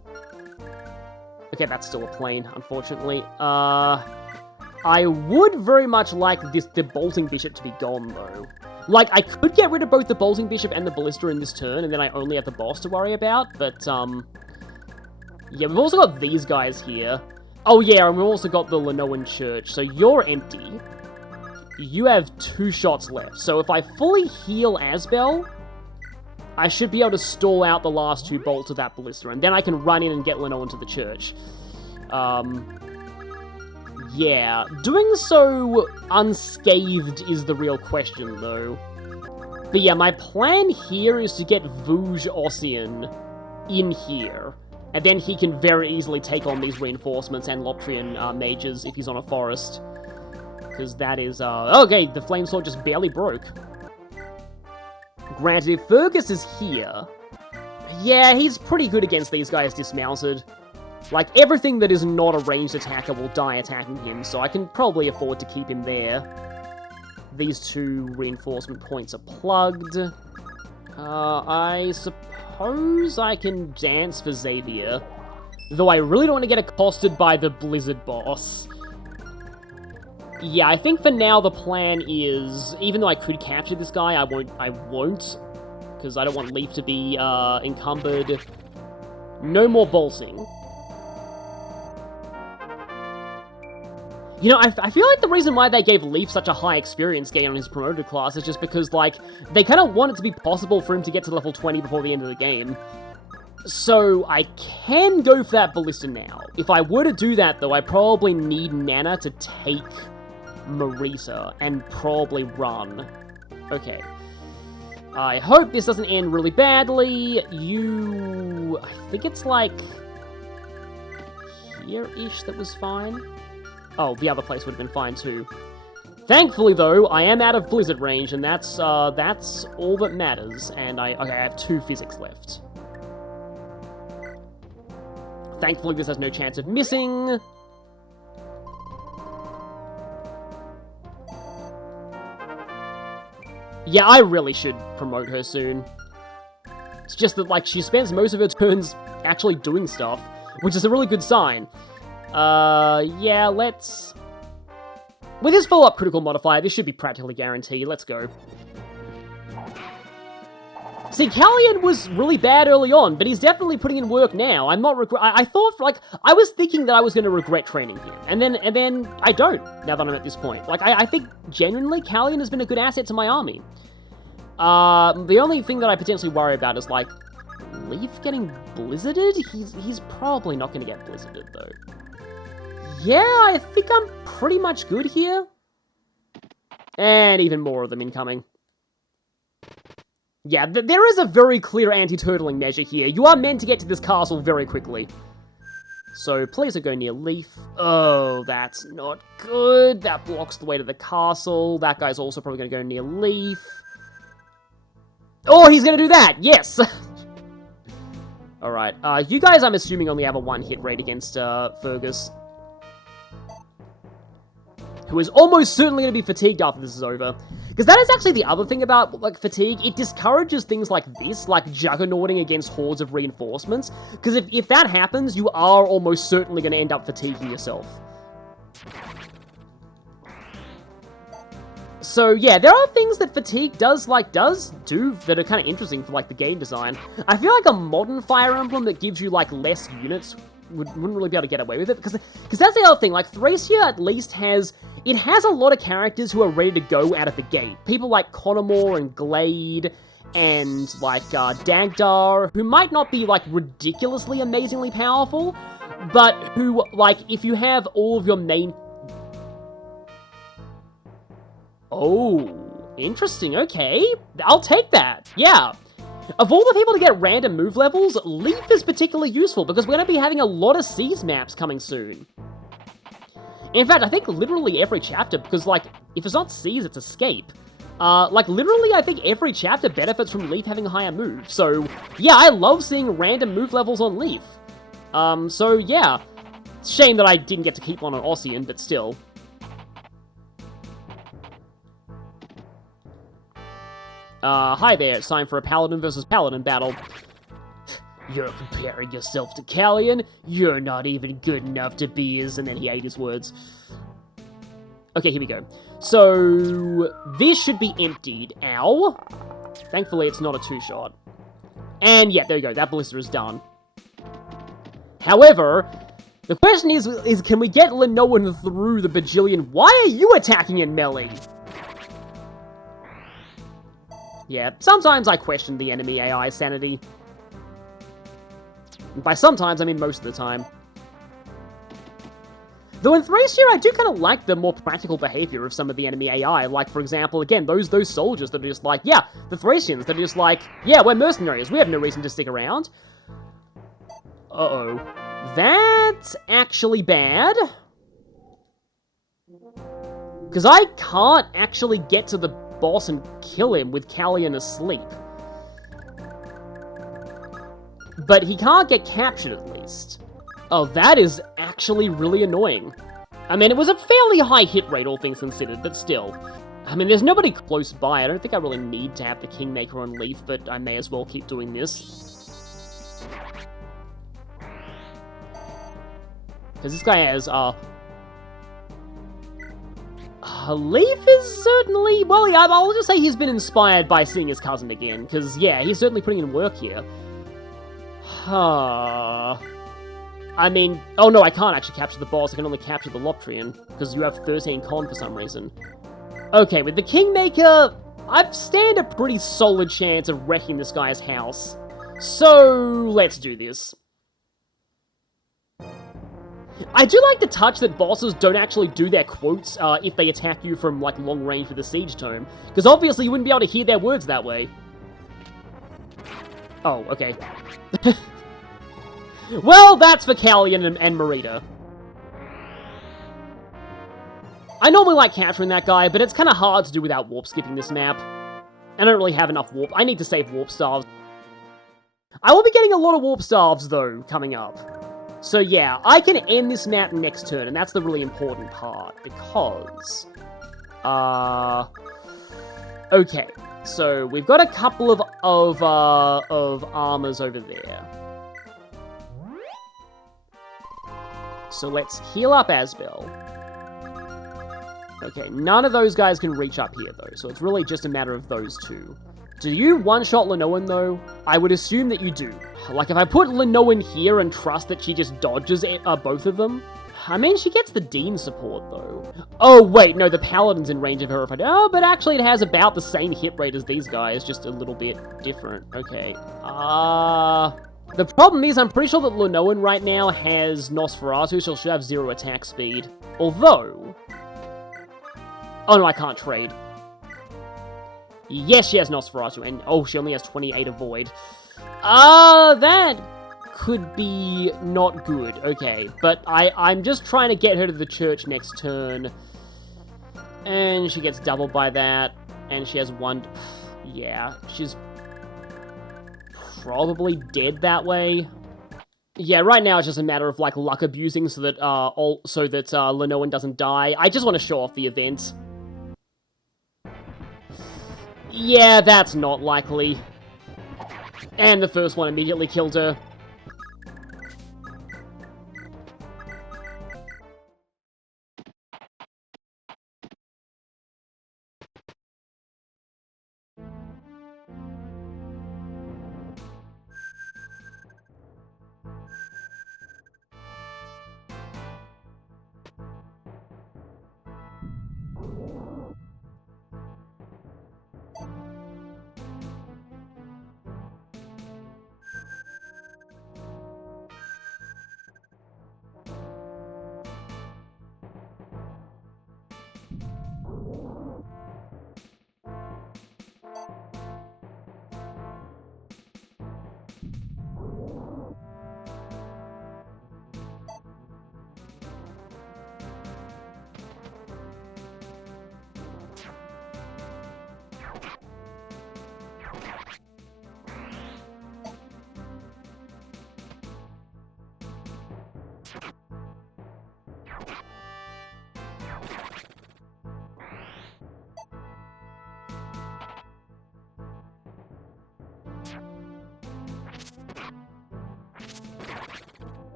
Okay, that's still a plane, unfortunately. I would very much like the Bolting Bishop to be gone, though. Like, I could get rid of both the Bolting Bishop and the Ballista in this turn, and then I only have the boss to worry about, but, yeah, we've also got these guys here. Oh, yeah, and we've also got the Lenoan Church, so you're empty. You have 2 shots left, so if I fully heal Asbel, I should be able to stall out the last 2 bolts of that Ballista, and then I can run in and get Lenoan to the church. Yeah, doing so unscathed is the real question, though. But yeah, my plan here is to get Vouge Ossian in here, and then he can very easily take on these reinforcements and Loptrian mages if he's on a forest. Because that is, okay, the Flame Sword just barely broke. Granted, if Fergus is here, yeah, he's pretty good against these guys dismounted. Like, everything that is not a ranged attacker will die attacking him, so I can probably afford to keep him there. These 2 reinforcement points are plugged. I suppose I can dance for Xavier. Though I really don't want to get accosted by the Blizzard boss. Yeah, I think for now the plan is, even though I could capture this guy, I won't. Because I don't want Leaf to be, encumbered. No more bolting. You know, I feel like the reason why they gave Leaf such a high experience gain on his promoted class is just because, like, they kind of want it to be possible for him to get to level 20 before the end of the game. So, I can go for that Ballista now. If I were to do that, though, I probably need Nana to take Marisa and probably run. Okay. I hope this doesn't end really badly. I think it's, like, here-ish that was fine. Oh, the other place would have been fine too. Thankfully, though, I am out of Blizzard range, and that's all that matters. And I have 2 physics left. Thankfully, this has no chance of missing. Yeah, I really should promote her soon. It's just that, like, she spends most of her turns actually doing stuff, which is a really good sign. Yeah, let's... With his follow-up critical modifier, this should be practically guaranteed. Let's go. See, Callian was really bad early on, but he's definitely putting in work now. I'm not I thought, like, I was thinking that I was going to regret training him, and then I don't, now that I'm at this point. Like, I think, genuinely, Callian has been a good asset to my army. The only thing that I potentially worry about is, like, Leaf getting blizzarded? He's probably not going to get blizzarded, though. Yeah, I think I'm pretty much good here. And even more of them incoming. Yeah, there is a very clear anti-turtling measure here. You are meant to get to this castle very quickly. So, please don't go near Leaf. Oh, that's not good. That blocks the way to the castle. That guy's also probably going to go near Leaf. Oh, he's going to do that! Yes! Alright, you guys, I'm assuming, only have a 1-hit rate against, Fergus. Who is almost certainly going to be fatigued after this is over. Because that is actually the other thing about, like, fatigue. It discourages things like this, like juggernauting against hordes of reinforcements. Because if that happens, you are almost certainly going to end up fatiguing yourself. So, yeah, there are things that fatigue does do that are kind of interesting for, like, the game design. I feel like a modern Fire Emblem that gives you, like, less units wouldn't really be able to get away with it, because that's the other thing. Like, Thracia at least has a lot of characters who are ready to go out of the gate. People like Conomore and Glade and, like, Dagdar, who might not be, like, ridiculously amazingly powerful, but who, like, if you have all of your main... Oh, interesting, okay. I'll take that, yeah. Of all the people to get random move levels, Leaf is particularly useful because we're going to be having a lot of Seas maps coming soon. In fact, I think literally every chapter, because, like, if it's not Seas, it's Escape. Like, literally, I think every chapter benefits from Leaf having a higher move. So, yeah, I love seeing random move levels on Leaf. So, yeah. Shame that I didn't get to keep one on Ossian, but still. Hi there, it's time for a Paladin versus Paladin battle. You're comparing yourself to Callion? You're not even good enough to be his... And then he ate his words. Okay, here we go. So, this should be emptied. Ow. Thankfully, it's not a two-shot. And, yeah, there you go. That ballista is done. However, the question is can we get Linoan through the bajillion? Why are you attacking in melee? Yeah, sometimes I question the enemy AI sanity. And by sometimes, I mean most of the time. Though in Thracia, I do kind of like the more practical behavior of some of the enemy AI. Like, for example, again, those soldiers that are just like, yeah, the Thracians, that are just like, yeah, we're mercenaries, we have no reason to stick around. Uh-oh. That's actually bad. Because I can't actually get to the boss and kill him with Callion asleep. But he can't get captured, at least. Oh, that is actually really annoying. I mean, it was a fairly high hit rate, all things considered, but still. I mean, there's nobody close by. I don't think I really need to have the Kingmaker on Leaf, but I may as well keep doing this. Because this guy has, Leaf is certainly... Well, yeah, I'll just say he's been inspired by seeing his cousin again, because, yeah, he's certainly putting in work here. I mean... Oh, no, I can't actually capture the boss. I can only capture the Loptrian, because you have 13 con for some reason. Okay, with the Kingmaker, I stand a pretty solid chance of wrecking this guy's house. So, let's do this. I do like the touch that bosses don't actually do their quotes if they attack you from, like, long range with a Siege Tome. Because obviously you wouldn't be able to hear their words that way. Oh, okay. Well, that's for Callion and Marita. I normally like capturing that guy, but it's kind of hard to do without warp skipping this map. I don't really have enough warp. I need to save warp staves. I will be getting a lot of warp staves, though, coming up. So yeah, I can end this map next turn, and that's the really important part, because... Okay, so we've got a couple of armors over there. So let's heal up Asbel. Okay, none of those guys can reach up here, though, so it's really just a matter of those two. Do you one-shot Linoan, though? I would assume that you do. Like, if I put Linoan here and trust that she just dodges both of them? I mean, she gets the Dean support, though. Oh, wait, no, the Paladin's in range of her if I do. Oh, but actually it has about the same hit rate as these guys, just a little bit different. Okay. The problem is, I'm pretty sure that Linoan right now has Nosferatu, so she'll have 0 attack speed. Although... Oh, no, I can't trade. Yes, she has Nosferatu, and oh, she only has 28 Avoid. That could be not good. Okay, but I'm just trying to get her to the church next turn. And she gets doubled by that, and she has one... Yeah, she's probably dead that way. Yeah, right now it's just a matter of, like, luck abusing so that, Linoan doesn't die. I just want to show off the event. Yeah, that's not likely. And the first one immediately killed her.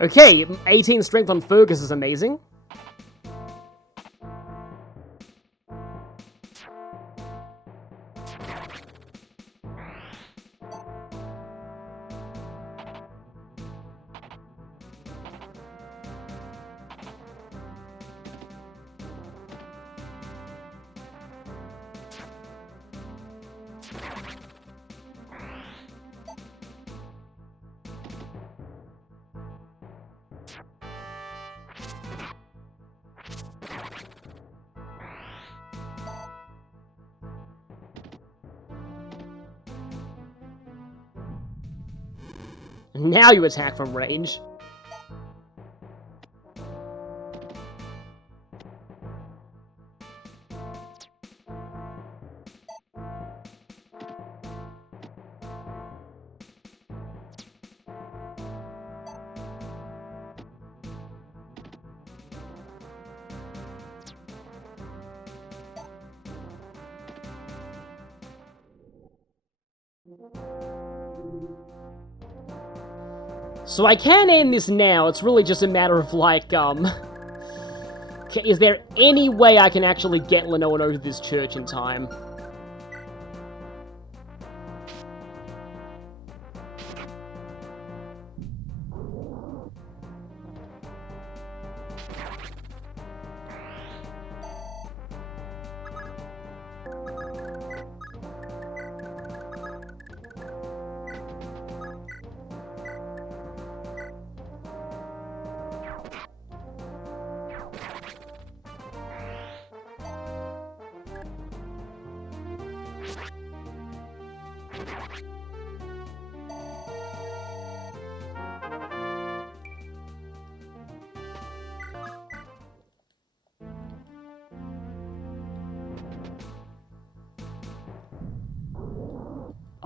Okay, 18 strength on Fergus is amazing. Now you attack from range. So I can end this now, it's really just a matter of, like, is there any way I can actually get Lenoan over to this church in time?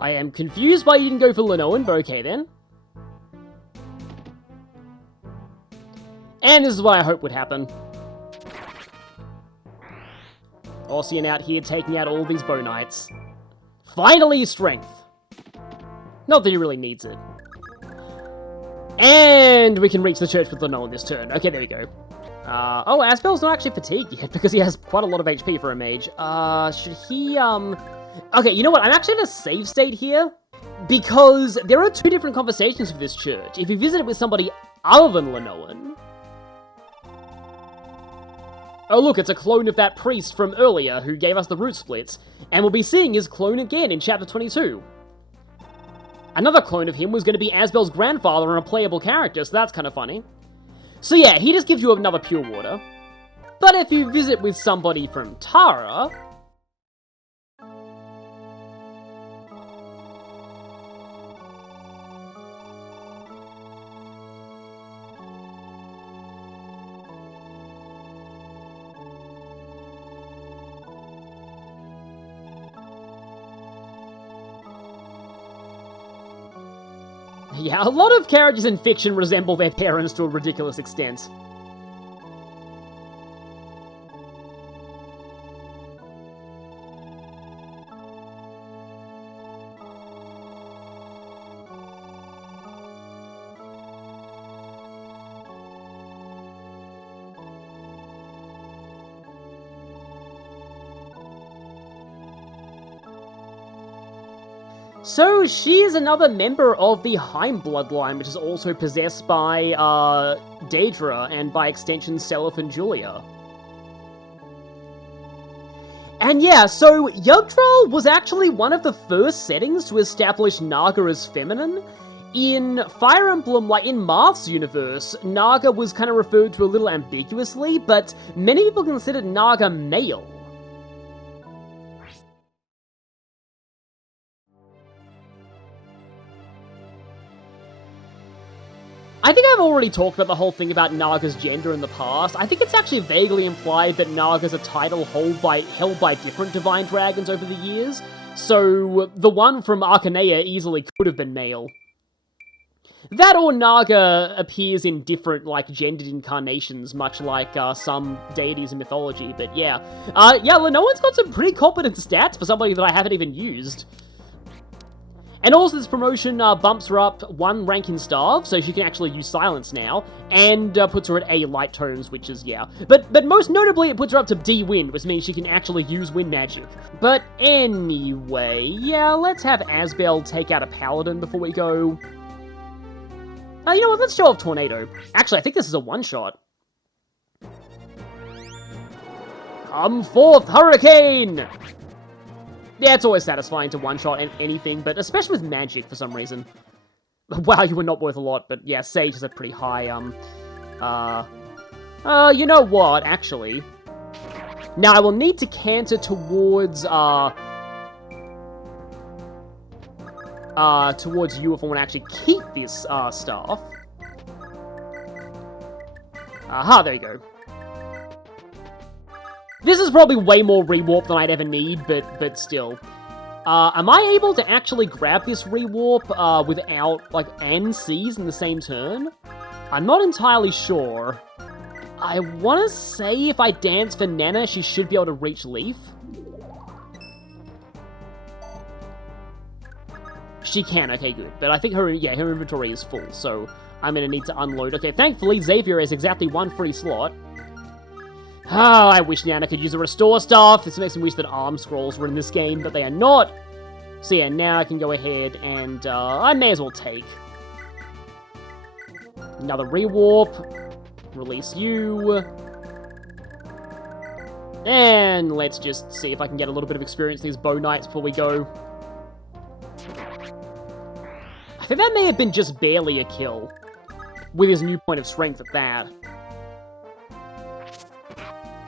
I am confused why you didn't go for Lenoan, but okay then. And this is what I hope would happen. Ossian out here taking out all these Bow Knights. Finally, strength. Not that he really needs it. And we can reach the church with Lenoan this turn. Okay, there we go. Oh, Asbel's not actually fatigued yet because he has quite a lot of HP for a mage. Should he, Okay, you know what? I'm actually in a save state here because there are two different conversations for this church. If you visit it with somebody other than Lenoan... Oh look, it's a clone of that priest from earlier who gave us the root splits, and we'll be seeing his clone again in Chapter 22. Another clone of him was going to be Asbel's grandfather and a playable character, so that's kind of funny. So yeah, he just gives you another pure water. But if you visit with somebody from Tara... Yeah, a lot of characters in fiction resemble their parents to a ridiculous extent. So, she is another member of the Heim bloodline, which is also possessed by, Daedra, and by extension, Seliph and Julia. And yeah, so, Yggdrasil was actually one of the first settings to establish Naga as feminine. In Fire Emblem, like in Marth's universe, Naga was kind of referred to a little ambiguously, but many people considered Naga male. I think I've already talked about the whole thing about Naga's gender in the past. I think it's actually vaguely implied that Naga's a title held by different divine dragons over the years, so the one from a.k.a. easily could have been male. That or Naga appears in different, like, gendered incarnations, much like some deities in mythology, but yeah. Yeah, Lenoan's got some pretty competent stats for somebody that I haven't even used. And also this promotion bumps her up 1 rank in Starve, so she can actually use Silence now, and puts her at A Light Tomes, which is, yeah. But most notably, it puts her up to D Wind, which means she can actually use Wind Magic. But anyway, yeah, let's have Asbel take out a Paladin before we go. You know what, let's show off Tornado. Actually, I think this is a one-shot. Come forth, Hurricane! Yeah, it's always satisfying to one-shot anything, but especially with magic for some reason. Wow, you were not worth a lot, but yeah, Sage is a pretty high, you know what, actually? Now, I will need to canter towards, towards you if I want to actually keep this, staff. Aha, there you go. This is probably way more rewarp than I'd ever need, but still. Am I able to actually grab this rewarp without, like, and seize in the same turn? I'm not entirely sure. I want to say if I dance for Nana, she should be able to reach Leaf. She can, okay, good. But I think her inventory is full, so I'm going to need to unload. Okay, thankfully, Xavier has exactly 1 free slot. Ah, I wish Nana could use a restore staff. This makes me wish that arm scrolls were in this game, but they are not. So yeah, now I can go ahead and I may as well take another rewarp. Release you. And let's just see if I can get a little bit of experience with these Bow Knights before we go. I think that may have been just barely a kill. With his new point of strength at that.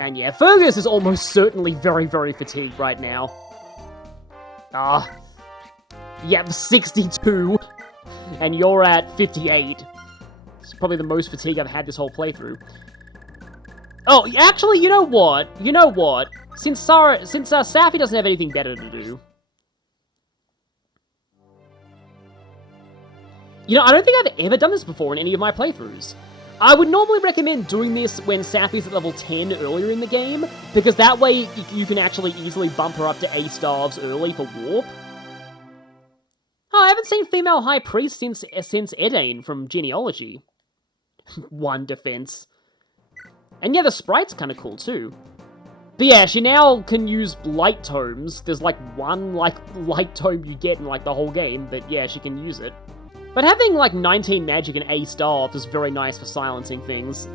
And yeah, Fergus is almost certainly very, very fatigued right now. Yep, 62. And you're at 58. It's probably the most fatigue I've had this whole playthrough. Oh, actually, you know what? You know what? Since Safi doesn't have anything better to do. You know, I don't think I've ever done this before in any of my playthroughs. I would normally recommend doing this when Safi's at level 10 earlier in the game, because that way you can actually easily bump her up to A stars early for warp. Oh, I haven't seen female high priest since Edain from Genealogy. 1 defense. And yeah, the sprite's kind of cool too. But yeah, she now can use light tomes. There's like 1 light tome you get in like the whole game, but yeah, she can use it. But having, like, 19 magic and A staff is very nice for silencing things.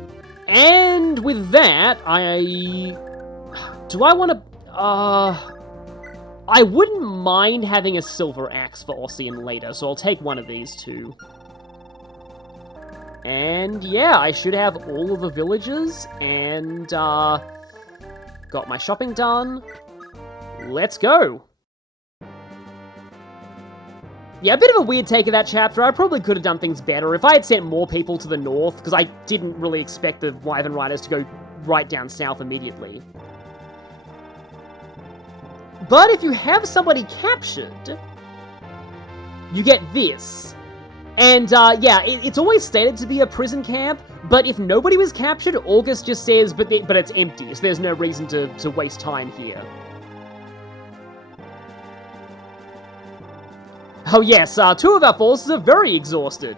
And with that, do I want to... I wouldn't mind having a silver axe for Ossian later, so I'll take one of these too. And yeah, I should have all of the villages, and got my shopping done. Let's go! Yeah, a bit of a weird take of that chapter. I probably could have done things better if I had sent more people to the north, because I didn't really expect the Wyvern Riders to go right down south immediately. But if you have somebody captured, you get this. And, yeah, it's always stated to be a prison camp, but if nobody was captured, August just says, but it's empty, so there's no reason to waste time here. Oh yes, 2 of our forces are very exhausted.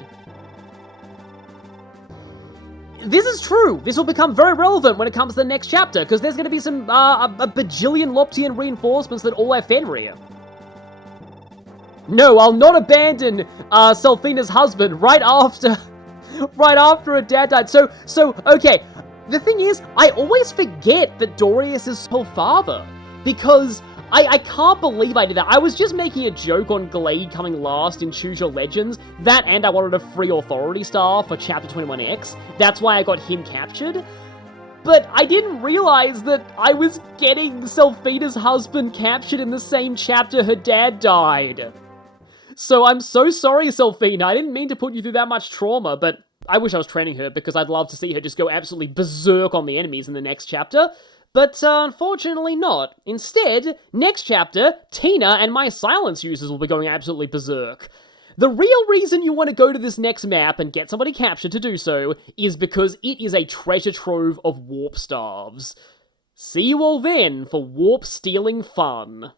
This is true. This will become very relevant when it comes to the next chapter, because there's going to be some, a bajillion Loptian reinforcements that all have Fenrir. No, I'll not abandon, Selfina's husband right after her dad died. So, okay, the thing is, I always forget that Dorius is her father, because I can't believe I did that. I was just making a joke on Glade coming last in Choose Your Legends. That and I wanted a free authority star for Chapter 21X. That's why I got him captured. But I didn't realize that I was getting Selfina's husband captured in the same chapter her dad died. So I'm so sorry, Selfina. I didn't mean to put you through that much trauma, but I wish I was training her because I'd love to see her just go absolutely berserk on the enemies in the next chapter. But unfortunately not. Instead, next chapter, Tina and my silence users will be going absolutely berserk. The real reason you want to go to this next map and get somebody captured to do so is because it is a treasure trove of warp staves. See you all then for warp stealing fun.